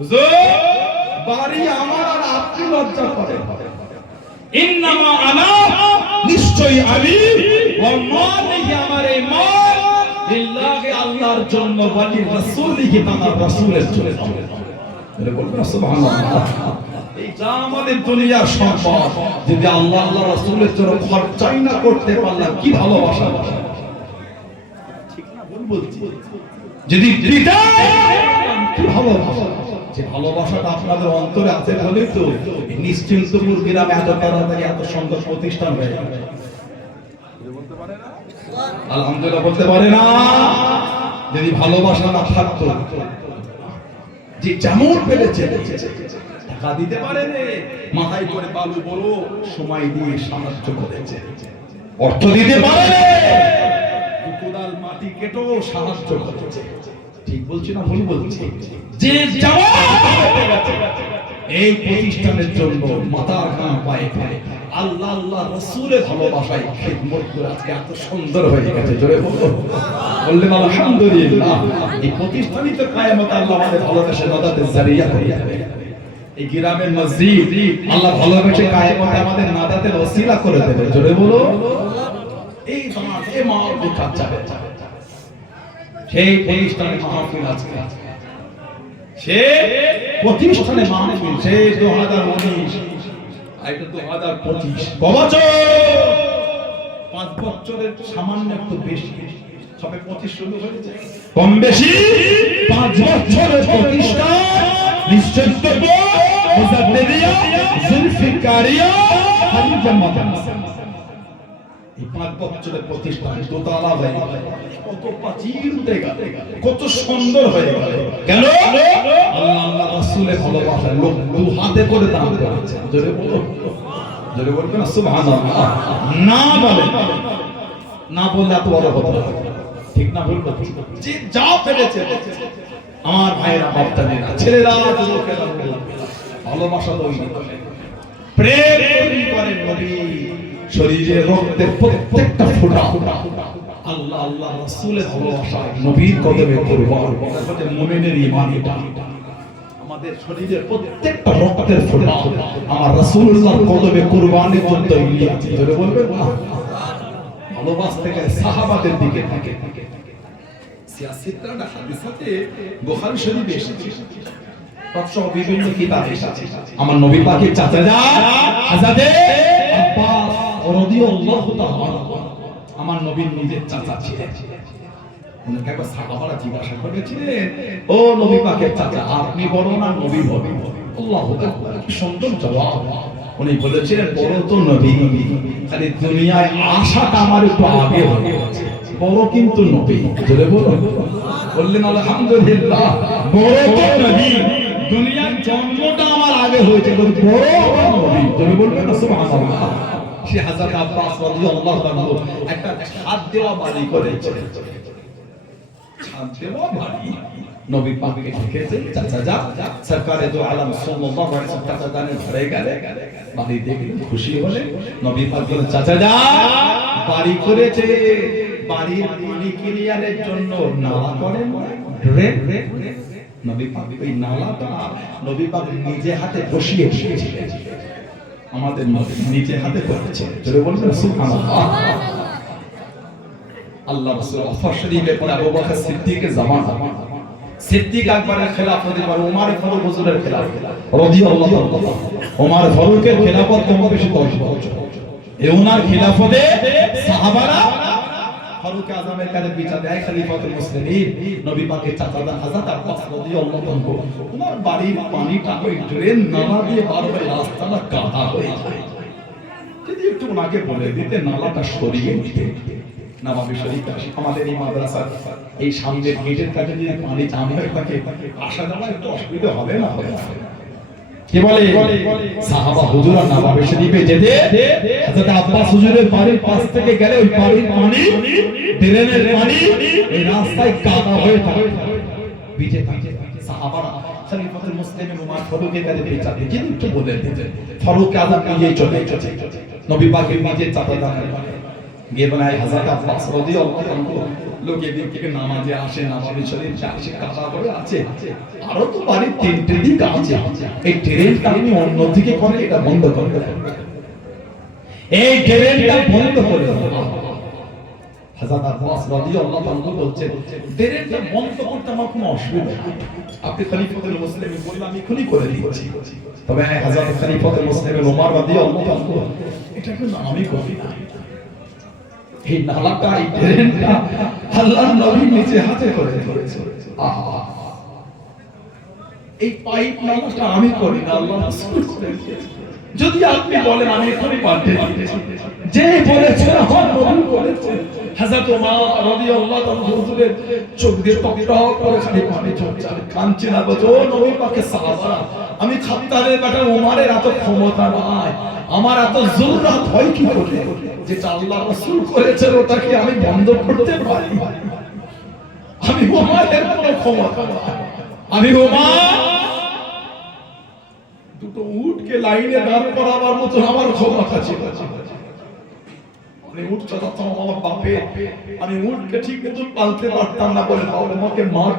হুজুর বাড়ি আমার আর আপনি লজ্জা করেন ইন্নামা আনা নিশ্চয়ই আমি ওয়া মালিহি আমার এই মাল লিল্লাহি আল্লাহর জন্য ওয়ালি রাসূলিহি আমার রাসূলের জন্য বলে বলবেন সুবহানাল্লাহ এই যা আমাদের দুনিয়ার সম্পদ যদি আল্লাহ আল্লাহ রাসূলের জন্য খরচাই না করতে পারলাম কি ভালোবাসা ঠিক না ভুল বলছি যদি দিতে কি ভালোবাসা যে ভালোবাসাটা আপনাদের অন্তরে আছে বলেই তো নিশ্চিন্তপুর গ্রামে এত তাড়াতাড়ি এত সুন্দর প্রতিষ্ঠান হয়ে গেল বলতে পারে না আলহামদুলিল্লাহ বলতে পারে না যদি ভালোবাসা না থাকতো যে যেমন পেরেছে টাকা দিতে পারে রে মাথায় করে বালু বড় সময় দিয়ে সাহায্য করেছে অর্থ দিতে পারে রে কোদাল মাটি কেটো সাহায্য করেছে ঠিক বলছি না ভুল বলছি যে যেমন এই প্রতিষ্ঠানের জন্য মাথার ঘাম পায়ে ফেলে আল্লাহ আল্লাহ রাসূলের ভালোবাসায় খিদমত করে আজকে এত সুন্দর হয়ে গেছে জোরে বললেন আলহামদুলিল্লাহ এই প্রতিষ্ঠানই তো কিয়ামত আল্লাহ আমাদের ভালোবাসার নাদাতের জারিয়া করে দেবে এই গ্রামের মসজিদ আল্লাহ ভালোবেসে কিয়ামতে আমাদের নাদাতের ওসিলা করে দেবে জোরে বলো এই জামাত এই মাহফিল কাঁচাবে সেই প্রতিষ্ঠানে মাহফিল আজকে সে প্রতিষ্ঠানে মাহফিল সে 2019 এটা 2025 বছর 5 বছরের সামান্য একটু বেশি সবে 25 শুরু হয়েছে কম বেশি 5 বছরের প্রতিষ্ঠান নিশ্চিন্তপুর মুজাদ্দিদিয়া জুলফিকারিয়া হাদিজা মাদ্রাসা এই 5 বছরের প্রতিষ্ঠান দোতলা হয়ে গেল কত প্রাচীর উঠে গেল কত সুন্দর হয়ে গেল কেন আল্লাহ আল্লাহ রাসূলের ভালোবাসা লোক দু হাতে করে দান করেছে জোরে বলো জোরে বলবেন সুবহানাল্লাহ না বলে না বললে এত বড় কথা ঠিক না ভুল কথা যে যা পেরেছে আমার ভাইরা বাপদাদেরা ছেলেরা যুবকেরা ভালোবাসা তৈরি করে প্রেম তৈরি করে নবী শরীরের রক্তের প্রত্যেকটা ফোঁটা আল্লাহ আল্লাহ রাসূলের ভালোবাসা নবীর কদমে কুরবান আমাদের মুমিনের ঈমান এটা আমাদের শরীরের প্রত্যেকটা রক্তের ফোঁটা আমার রাসূলুল্লাহর কদমে কুরবানের জন্য তৈরি আছে জোরে বলবেন না ভালোবাসতে গেলে সাহাবাদের দিকে থাকে সিয়াসিতরা হাদিসে বুখারী শরীফে এসেছে তৎসহ বিভিন্ন কিতাবে এসেছে আমার নবী পাকের চাচাজা হযরতে আব্বাস রাদিয়াল্লাহু তাআলা আমার নবীর নিজের চাচা ছিলেন উনাকে একবার সাহাবারা জিজ্ঞাসা করেছিলেন ও নবী পাকের চাচা আপনি বড় না নবী বড় আল্লাহু আকবার কি সুন্দর জবাব উনি বলেছিলেন বড় তো নবী খালি দুনিয়ায় আশাটা আমার একটু আগে হয়ে গেছে বড় কিন্তু নবী জোরে বলো বললেন আলহামদুলিল্লাহ বড় তো নবী দুনিয়ার জন্মটা আমার আগে হয়েছে কিন্তু বড় নবী জোরে বলবেন না সুবহানাল্লাহ সে হযরত আব্বাস রাদিয়াল্লাহু তাআলা একটা ছাদ দেওয়া বাড়ি করেছে ছাদ দেওয়া বাড়ি নবী পাককে ডেকেছে চাচা যা সরকারে দো আলম সাল্লাল্লাহু আলাইহি ওয়াসাল্লাম চাচা জানের ঘরে গেলে বাড়ি দেখে খুশি হলে নবী পাক বলেন চাচা যা বাড়ি করেছে বাড়ির পানি ক্লিয়ারের জন্য নালা করেন ড্রেন নবী পাক ওই নালাটা নবী পাক নিজে হাতে বসিয়ে দিয়েছিলেন আমাদের নবী নিজে হাতে করেছে জোরে বলবেন সুবহানাল্লাহ আল্লাহ রাসূল ওয়াফা শরীফে পড়ে আবু বকর সিদ্দিকের জামানা সিদ্দিক আকবরের খেলাফতে পর ওমর ফারুক হুজুরের খেলাফত রাদিয়াল্লাহু তাআলা ওমর ফারুকের খেলাফত কম বেশি 10 বছর এই ওনার খেলাফতে সাহাবারা ফারুক আযমের কাছে বিচার দেয় খলিফাতুল মুসলিমিন নবী পাকের চাচা হযরত আব্বাস রাদিয়াল্লাহু তাআলা ওনার বাড়ির পানিটা ওই ড্রেন নালা দিয়ে বার হয়ে রাস্তাটা কাদা হয়ে যায় যদি একটু ওনাকে বলে দিতে নালাটা সরিয়ে দিতে নববী শরীফ আমাদের এই মাদ্রাসার এই সামনের গেটের কাছে যদি পানি জাম হয়ে থাকে আসা যাওয়া একটু অসুবিধা হবে না হবে কি বলে সাহাবা হুজুরা নববী শরীফে যেতে হযরত আব্বাস হুজুরের বাড়ির পাশ থেকে গেলে ওই বাড়ির পানি ড্রেনের পানি এই রাস্তায় কাদা হয়ে থাকে ভিজে থাকে সাহাবারা খলিফাতুল মুসলিমিন ওমর ফারুকের কাছে বিচার দিয়ে যদি একটু বলে দিতে ফারুক আযম নিয়ে চলে নবী পাকের নিজে চাচা জানেন গিয়ে বলে হযরত আব্বাস রাদিয়াল্লাহু তাআলা লোকে দিক থেকে নামাজে আসে, নামাজে শরীফে আসে, কাজা করে আছে, আরো তো বাড়ির তিনটে দিক আছে, এই ট্রেনটা আমি অন্যদিকে করে এটা বন্ধ করতে হবে, এই ট্রেনটা বন্ধ করে দেবো। হযরত আব্বাস রাদিয়াল্লাহু তাআলা বলছেন ট্রেনটা বন্ধ করতে আমার কোনো অসুবিধা নেই, আপনি খলিফাতুল মুসলিমিন বললে আমি এখনই করে দিচ্ছি। তবে হযরত খলিফাতুল মুসলিমিন ওমর রাদিয়াল্লাহু তাআলা এটা কিন্তু আমি করি না, এই নালাটা এই ট্রেনটা আল্লাহর নবী নিজে হাতে করে দিয়েছেন। আহা, এই পাইপ নালাটা আমি করি না, আল্লাহ রাসূল করে দিয়েছেন। যদি আপনি বলেন আমি এখনই পাল্টে দিয়েছি, যে বলেছেন আমার নবী বলেছেন। হযরত ওমর রাদিয়াল্লাহু তাআলা হুজুরের চোখ দিয়ে টকটক করে খালি পানি ঝরছে, কাঁদছে না, বলছে ও নবী পাকের সাহাবারা, আমি খাত্তারের বেটা ওমরের এত ক্ষমতা নাই, আমার এত জুররাত হয় কি করে, যেটা আল্লাহ রাসূল করেছেন ওটাকে আমি বন্ধ করতে পারি? আমি ওমরের কোনো ক্ষমতা নাই, আমি ওমর দুটো উটকে লাইনে দাঁড় করাবার মতো আমার ক্ষমতা ছিল। আমি উট চালাতাম আমার বাপে, আমি উটকে ঠিক মতো পালতে পারতাম না বলে আমাকে মার,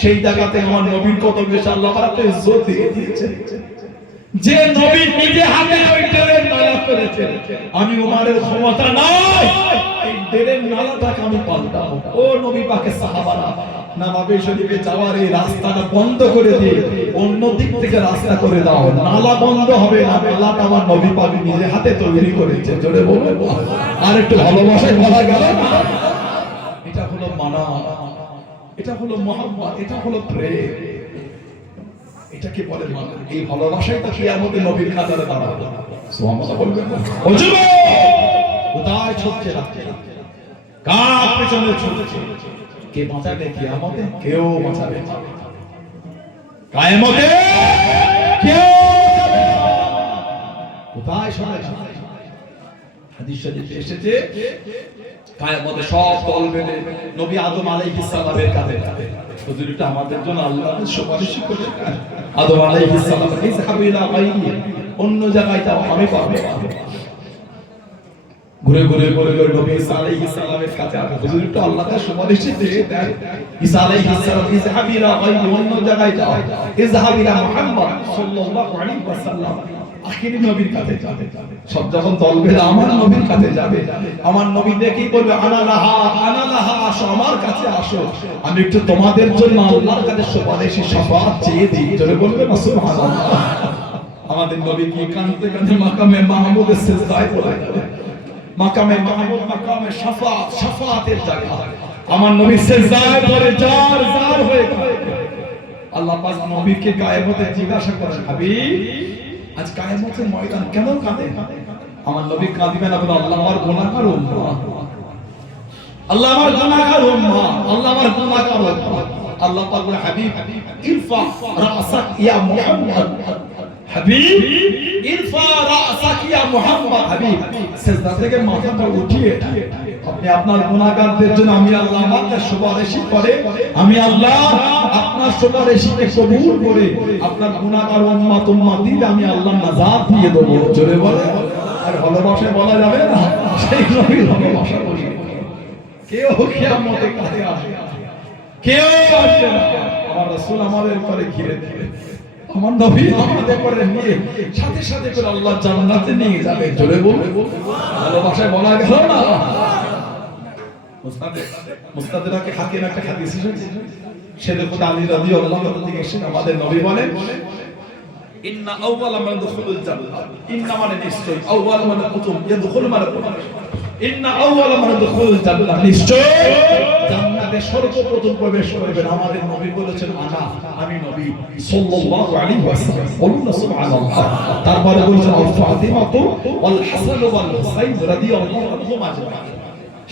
সেই জায়গাতে আমার নবীর কত বেশি আল্লাহ পাক ইজ্জত দিয়ে দিয়েছেন, যে নবী নিজে হাতে ওই ট্রেনের নালা করেছেন। আমি ওমরের ক্ষমতা নাই এই ট্রেনের নালাটাকে আমি পাল্টাবো। ও নবী পাকের সাহাবারা, নববী শরীফে যাওয়ার এই রাস্তাটা বন্ধ করে দিয়ে অন্য দিক থেকে রাস্তা করে দাও, নালা বন্ধ হবে না, নালাটা আমার নবী পাক নিজে হাতে তৈরি করেছে। জোরে বলুন, আর একটু ভালোবাসায় বলা গেল না, এটা হলো মানা, এটা হলো মুহাব্বত, এটা হলো প্রেম, এটাকে বলে মানা। এই ভালোবাসাই তো কিয়ামতে নবীর কাতারে দাঁড়াবে। সুবহানাল্লাহ বলবেন না? ও যুবক, কোথায় ছুটছে রাতে, কার পেছনে ছুটছে? কে বাঁচাবে কিয়ামতে? কেউ বাঁচাবে না। কিয়ামতে কেউ বাঁচাবে না। কোথায় সরে যাবে? হাদিস শরীফে এসেছে কিয়ামতে সব দল বেঁধে নবী আদম আলাইহিস সালামের কাছে যাবে। হুজুর এটা আমাদের জন্য আল্লাহ সুপারিশ করেছেন। আদম আলাইহিস সালাম ইযহাবু ইলা গায়রি, অন্য জায়গায় যাও, আমি পারবো না। ঘুরে ঘুরে ঘুরে ঘুরে নবী ঈসা আলাইহিস সালামের কাছে আসে। হুজুর একটু আল্লাহর সুপারিশ দিয়ে দেন। ঈসা আলাইহিস সালাম ইযহাবু ইলা গায়রি, অন্য জায়গায় যাও, ইযহাবু ইলা মুহাম্মদ সাল্লাল্লাহু আলাইহি ওয়াসাল্লাম, আখিরি নবীর কাছে যাবে। সব যখন দল বেঁধে আমার নবীর কাছে যাবে, আমার নবী দেখেই বলবে আনা লাহা, আনা লাহা, আসো আমার কাছে আসো, আমি একটু তোমাদের জন্য আল্লাহর কাছে সুপারিশি শাফাআত চেয়ে দিই। জোরে বলবে না সুবহানাল্লাহ। আমাদের নবী কি কাঁদতে কাঁদতে মাকামে মাহমুদের সিজদায় পড়ে যাবে। মাকামে মাহমুদ মাকামে শাফাআত, শাফাআতের জায়গা। আমার নবী সিজদায় পড়ে জার জার হয়ে কাঁদে। আল্লাহ পাক নবীকে কিয়ামতে জিজ্ঞাসা করেন, হাবিব আজ কিয়ামতের ময়দান কেন কাঁদে? আমার নবী কাঁদবেন না, বলে আল্লাহ আমার গুনাহগার উম্মত, আল্লাহ আমার গুনাহগার উম্মত, আল্লাহ আমার গুনাহগার উম্মত। আল্লাহ পাক বলে হাবিব ইরফা রাসাক ইয়া মুহাম্মদ, হাবিব ইরফা রাসাক ইয়া মুহাম্মদ, হাবিব সিজদা থেকে মাথাটা উঠিয়ে আপনি আপনার গুনাহগারদের জন্য আমি আল্লাহ আমাকে সুপারিশ করে, আমি আল্লাহ আপনার সুপারিশকে কবুল করে আপনার গুনাহগার উম্মত উম্মতিকে আমি আল্লাহ নাজাত দিয়ে দেব। জোরে বলে, আর ভালোবাসা বলা যাবে না, সেই নবীর ভালোবাসা বলি। কেউ কিয়ামতে কাছে আসবে, কেউ আসবে না। আমার রাসূল আমাদের করে ঘিরে দিবে, আমার নবী আমাদের করে নিয়ে সাথে সাথে করে আল্লাহ জান্নাতে নিয়ে যাবে। জোরে বলে, ভালোবাসায় বলা গেল না। মুস্তাদরাকে হাকিম একটা হাদিস এসেছে, সাইয়েদনা আলী রাদিয়াল্লাহু তাআলা থেকে এসে আমাদের নবী বলেন ইন্না আউওয়ালা মান দুখুলুল জান্নাহ, ইন্না মানে নিশ্চয়, আউওয়ালা মানে প্রথম, ইয়াদখুল মানে প্রথম, ইন্না আউওয়ালা মান দুখুলুল জান্নাহ, নিশ্চয় জান্নাতে সর্বপ্রথম প্রবেশ করবেন আমাদের নবী বলেছেন আনা, আমি নবী সাল্লাল্লাহু আলাইহি ওয়াসাল্লাম। বলুন না সুবহানাল্লাহ। তারপরে বলেছেন আল ফাতিমাতু ওয়াল হাসান ওয়াল হুসাইন রাদিয়াল্লাহু আনহুম আজমাইন।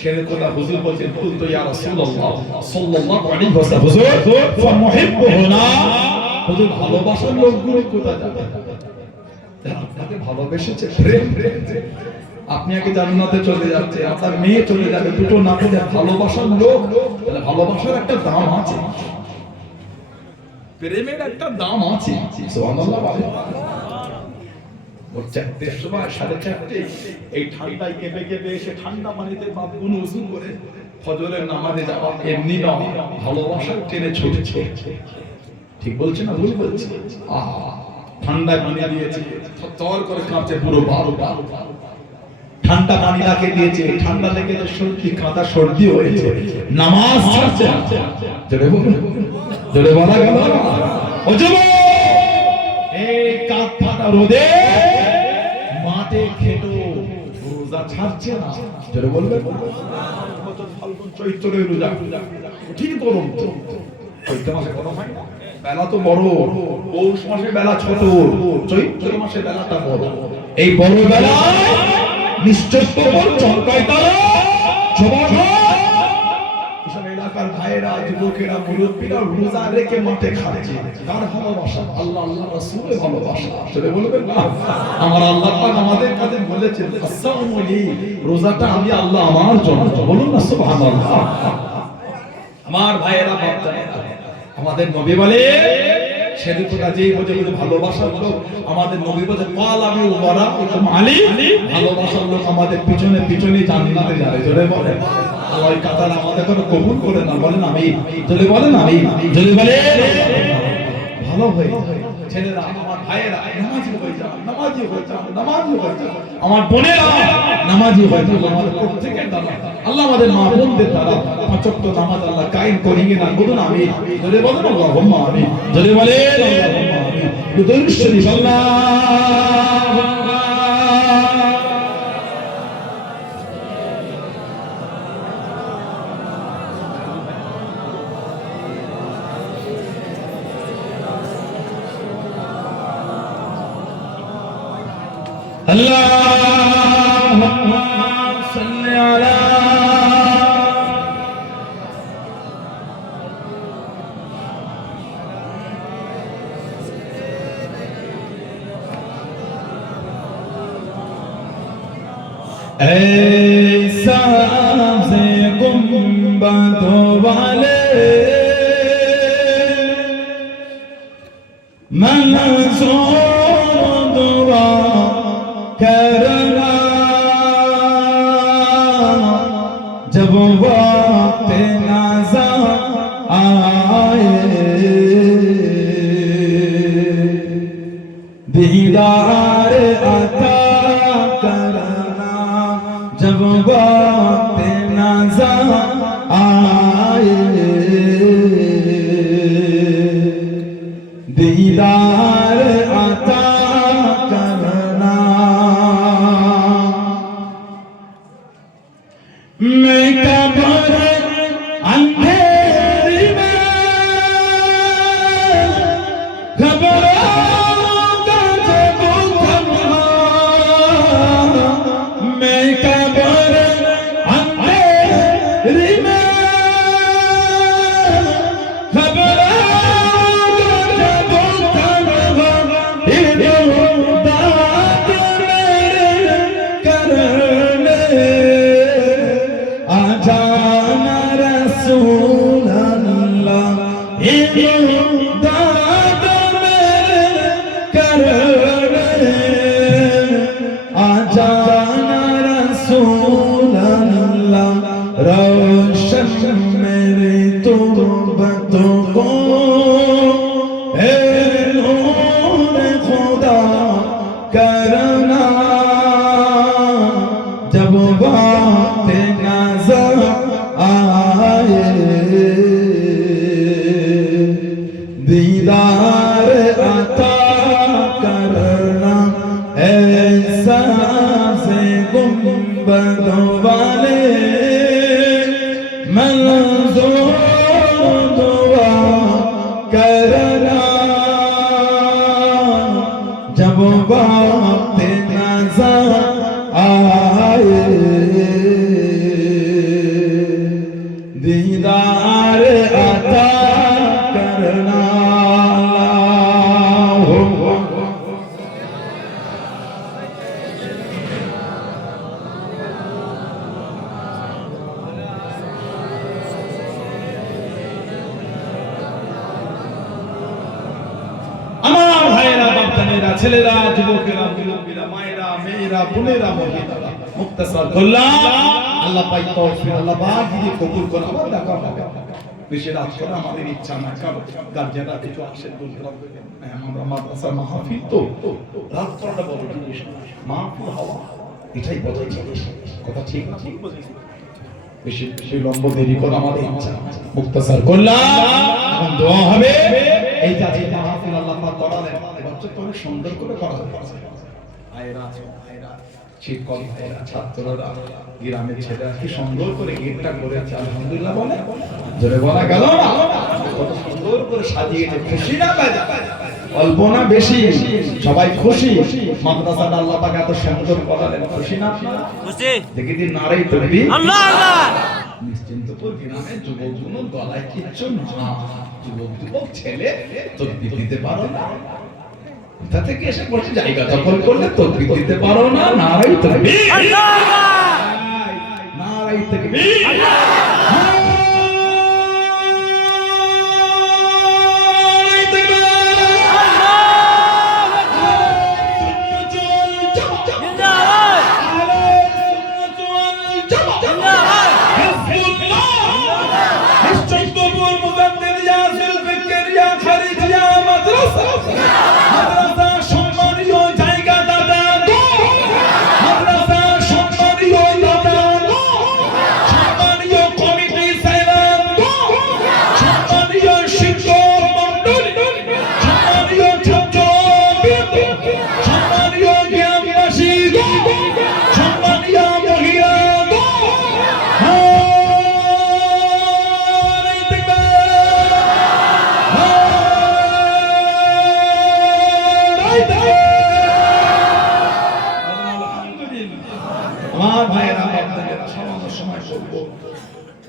শেরেকুল্লাহ হুজুর বলেন কুলতু ইয়া রাসূলুল্লাহ সাল্লাল্লাহু আলাইহি ওয়াসাল্লাম, হুজুর ফামুহিব্বুনা, হুজুর ভালোবাসার লোকগুলো কোথায় যাবে? আপনাকে ভালোবেসেছে, প্রেম, আপনি আগে জান্নাতে চলে যাচ্ছে, আপনার মেয়ে চলে যাবে, দুটো না পেলে ভালোবাসার লোক, তাহলে ভালোবাসার একটা দাম আছে, প্রেমের একটা দাম আছে। সুবহানাল্লাহ বলে। চারটের সময় 4:30 এই ঠান্ডায় কেঁপে কেঁপে এসে ঠান্ডা পানিতে বাপগুলো উজু করে ফজরের নামাজে যাওয়া এমনি নয়, ভালোবাসার টেনে ছুটেছে। ঠিক বলছে না ভুল বলছে? ঠান্ডা পানি দিয়েছে, থর করে কাঁপছে পুরো বারোটা। ঠান্ডা পানি রাখে দিয়েছে, ঠান্ডা লেগে সর্দি কাঁদা সর্দি হয়েছে, নামাজ ছাড়ছে না। জোরে বলো, জোরে বলা গেল না? ও যুবক, এই কাঁধ ফাটা রোদে মাঠে খেটো রোজা ছাড়ছে না। জোরে বলবে, ফাল্গুন চৈত্রের রোজা কঠিন গরম। চৈত্র মাসে গরম হয় না, বেলা তো বড়, পৌষ মাসে বেলা ছোট, চৈত্র মাসে বেলাটা বড়। এই বড় বেলা নিশ্চয় এলাকার ভাইয়েরা, যুবকেরা, মুরব্বীরা রোজা রেখে মাঠে খাচ্ছে। তার ভালোবাসা আল্লাহ, আল্লাহ রাসূলের ভালোবাসা। চলে বলবেন না, আমার আল্লাহ পাক আমাদের কাছে বলেছেন, আসসালামু আলাইকুম, রোজাটা আমি আল্লাহ আমার জন্য। বলুন না সুবহানাল্লাহ। আমার ভাইয়েরা, বাচ্চারা, আমাদের নবী বলে সেদিকটা যেই বোঝে ভালোবাসার লোক, আমাদের নবী বলে কাল আমি ওয়ারা আলী, ভালোবাসার লোক আমাদের পিছনে পিছনে জান্নাতে যাবে। জোরে বলে আল্লাহ, ওই কাতার আমাদের কোনো কবুল করে না। বলেন আমি, জোরে বলেন আমি, জোরে বলে ভালো হয়ে ছেলেরা, আমার ভাইয়েরা নামাজি হয়ে যান, নামাজি হয়ে যান, নামাজি হয়ে যান। আমার বোনেরা নামাজি হয়ে যান। আমাদের প্রত্যেকের দ্বারা আল্লাহ আমাদের মা বোনদের দ্বারা পাঁচ ওয়াক্ত নামাজ আল্লাহ কায়েম করিয়ে না। বলুন আমি, জোরে বলেন আল্লাহুম্মা আমিন, জোরে বলেন আল্লাহুম্মা আমিন। দুরূদ শরীফ Allahumma salli ala ऐसा से गुंबद वाले मंसूर दुआ करना, जब वक्त नाज़ा आए दीदार अता करना, जब वक्त नाज़ा आए दीदार अता करना। मैं कब्र अंधेरी में घबराऊंगा जब तन्हा, मैं कब्र अंधेरी में घबराऊंगा जब तन्हा, इमदाद मेरे करने आ जाना रसूल अल्लाह, इमदाद मेरे करने आ जाना रसूल अल्लाह, रोशन मेरे तुर्बतों को ए नूर खुदा करना, जब वक्त नज़र आए दीदार अता करना, ऐसा से गुंबद वाले मंसूर दुआ करना, जब वक्त नज़र आए दीदार अता करना। আমার ভাইয়েরা, বাচ্চারা, ছেলেরা, যুবকেরা, মুরব্বীরা, মায়েরা, মেয়েরা, বোনেরা, মহিলারা, মুক্তাসার করলাম আল্লাহ পাক তৌফিক আল্লাহ পাক যদি কবুল করে আবার দেখা হবে বেশি রাত করে আমাদের ইচ্ছা না কারণ গার্জিয়ানরা কিছু আসে দূর দূরান্ত থেকে আমরা মাদ্রাসা মাহফিল তো রাত করাটা বড় জিনিস মাহফিল হওয়া এটাই বড় জিনিস কথা ঠিক না ঠিক বুঝেছি বেশি বেশি লম্বা দেরি করে আমাদের ইচ্ছা মুক্তাসার করলাম এখন দোয়া হবে এই যে মাহফিল আল্লাহ পাক করালেন বাচ্চা তো অনেক সুন্দর করে করা হয়েছে আয়রা শিক্ষক ভাইরা ছাত্ররা গ্রামের ছেলেরা কি সুন্দর করে গেটটা করেছে আলহামদুলিল্লাহ বলে জোরে বলা গেল না কত সুন্দর করে সাজিয়েছে খুশি না অল্প না বেশি সবাই খুশি মাদ্রাসাটা আল্লাহ পাক এত সুন্দর করালেন খুশি না খুশি দেখি দিন নারাই তাকবীর আল্লাহ আল্লাহ নিশ্চিন্তপুর গ্রামে যুবকগুলো গলায় কিচ্ছু না যুবক ছেলে তাকবীর দিতে পারো না কোথা থেকে এসে বসে জায়গা দখল করলে তাকবীর দিতে পারো না নারাই তাকবীর আল্লাহ নারাই তাকবীর আল্লাহ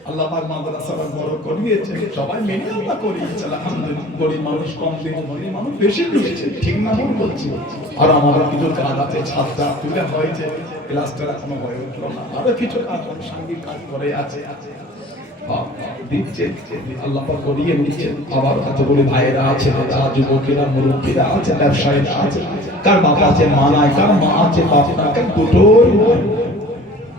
আল্লাহ পাক মাদ্রাসাটা বড় করিয়েছে সবাই মেনে আমরা করিয়েছে আলহামদুলিল্লাহ গরিব মানুষ কম দিন গরিব মানুষ বেশি দিয়েছে ঠিক না ভুল বলছি আর আমাদের কিছু কাজ আছে ছাত্র তুলে হয়েছে ক্লাসটা এখনো হয়ে উঠলো না আরো কিছু কাজ সাংঘিক কাজ করে আছে দিচ্ছে আল্লাহ পাক করিয়ে নিচ্ছেন আবার কতগুলো ভাইয়েরা আছে যুবকেরা মুরব্বীরা আছে ব্যবসায়ীরা আছে কার বাবা আছে মা নাই কার মা আছে বাপ নাই কার দুটোই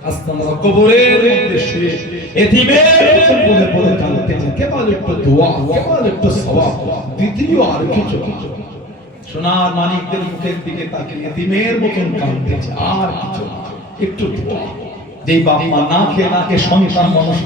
আস্তানা কবরের মধ্যে শুয়ে এতিমের বলে বলে কাঁদতেছেন কেবল একটু দোয়া কেবল একটু সওয়াব দ্বিতীয় আর কিছু সোনার মানিকদের মুখের দিকে তাকিয়ে এতিমের মতন কাঁদতেছে আর কিছু একটু দোয়া যেই বাপ মা না খেয়ে সন্তান মানুষ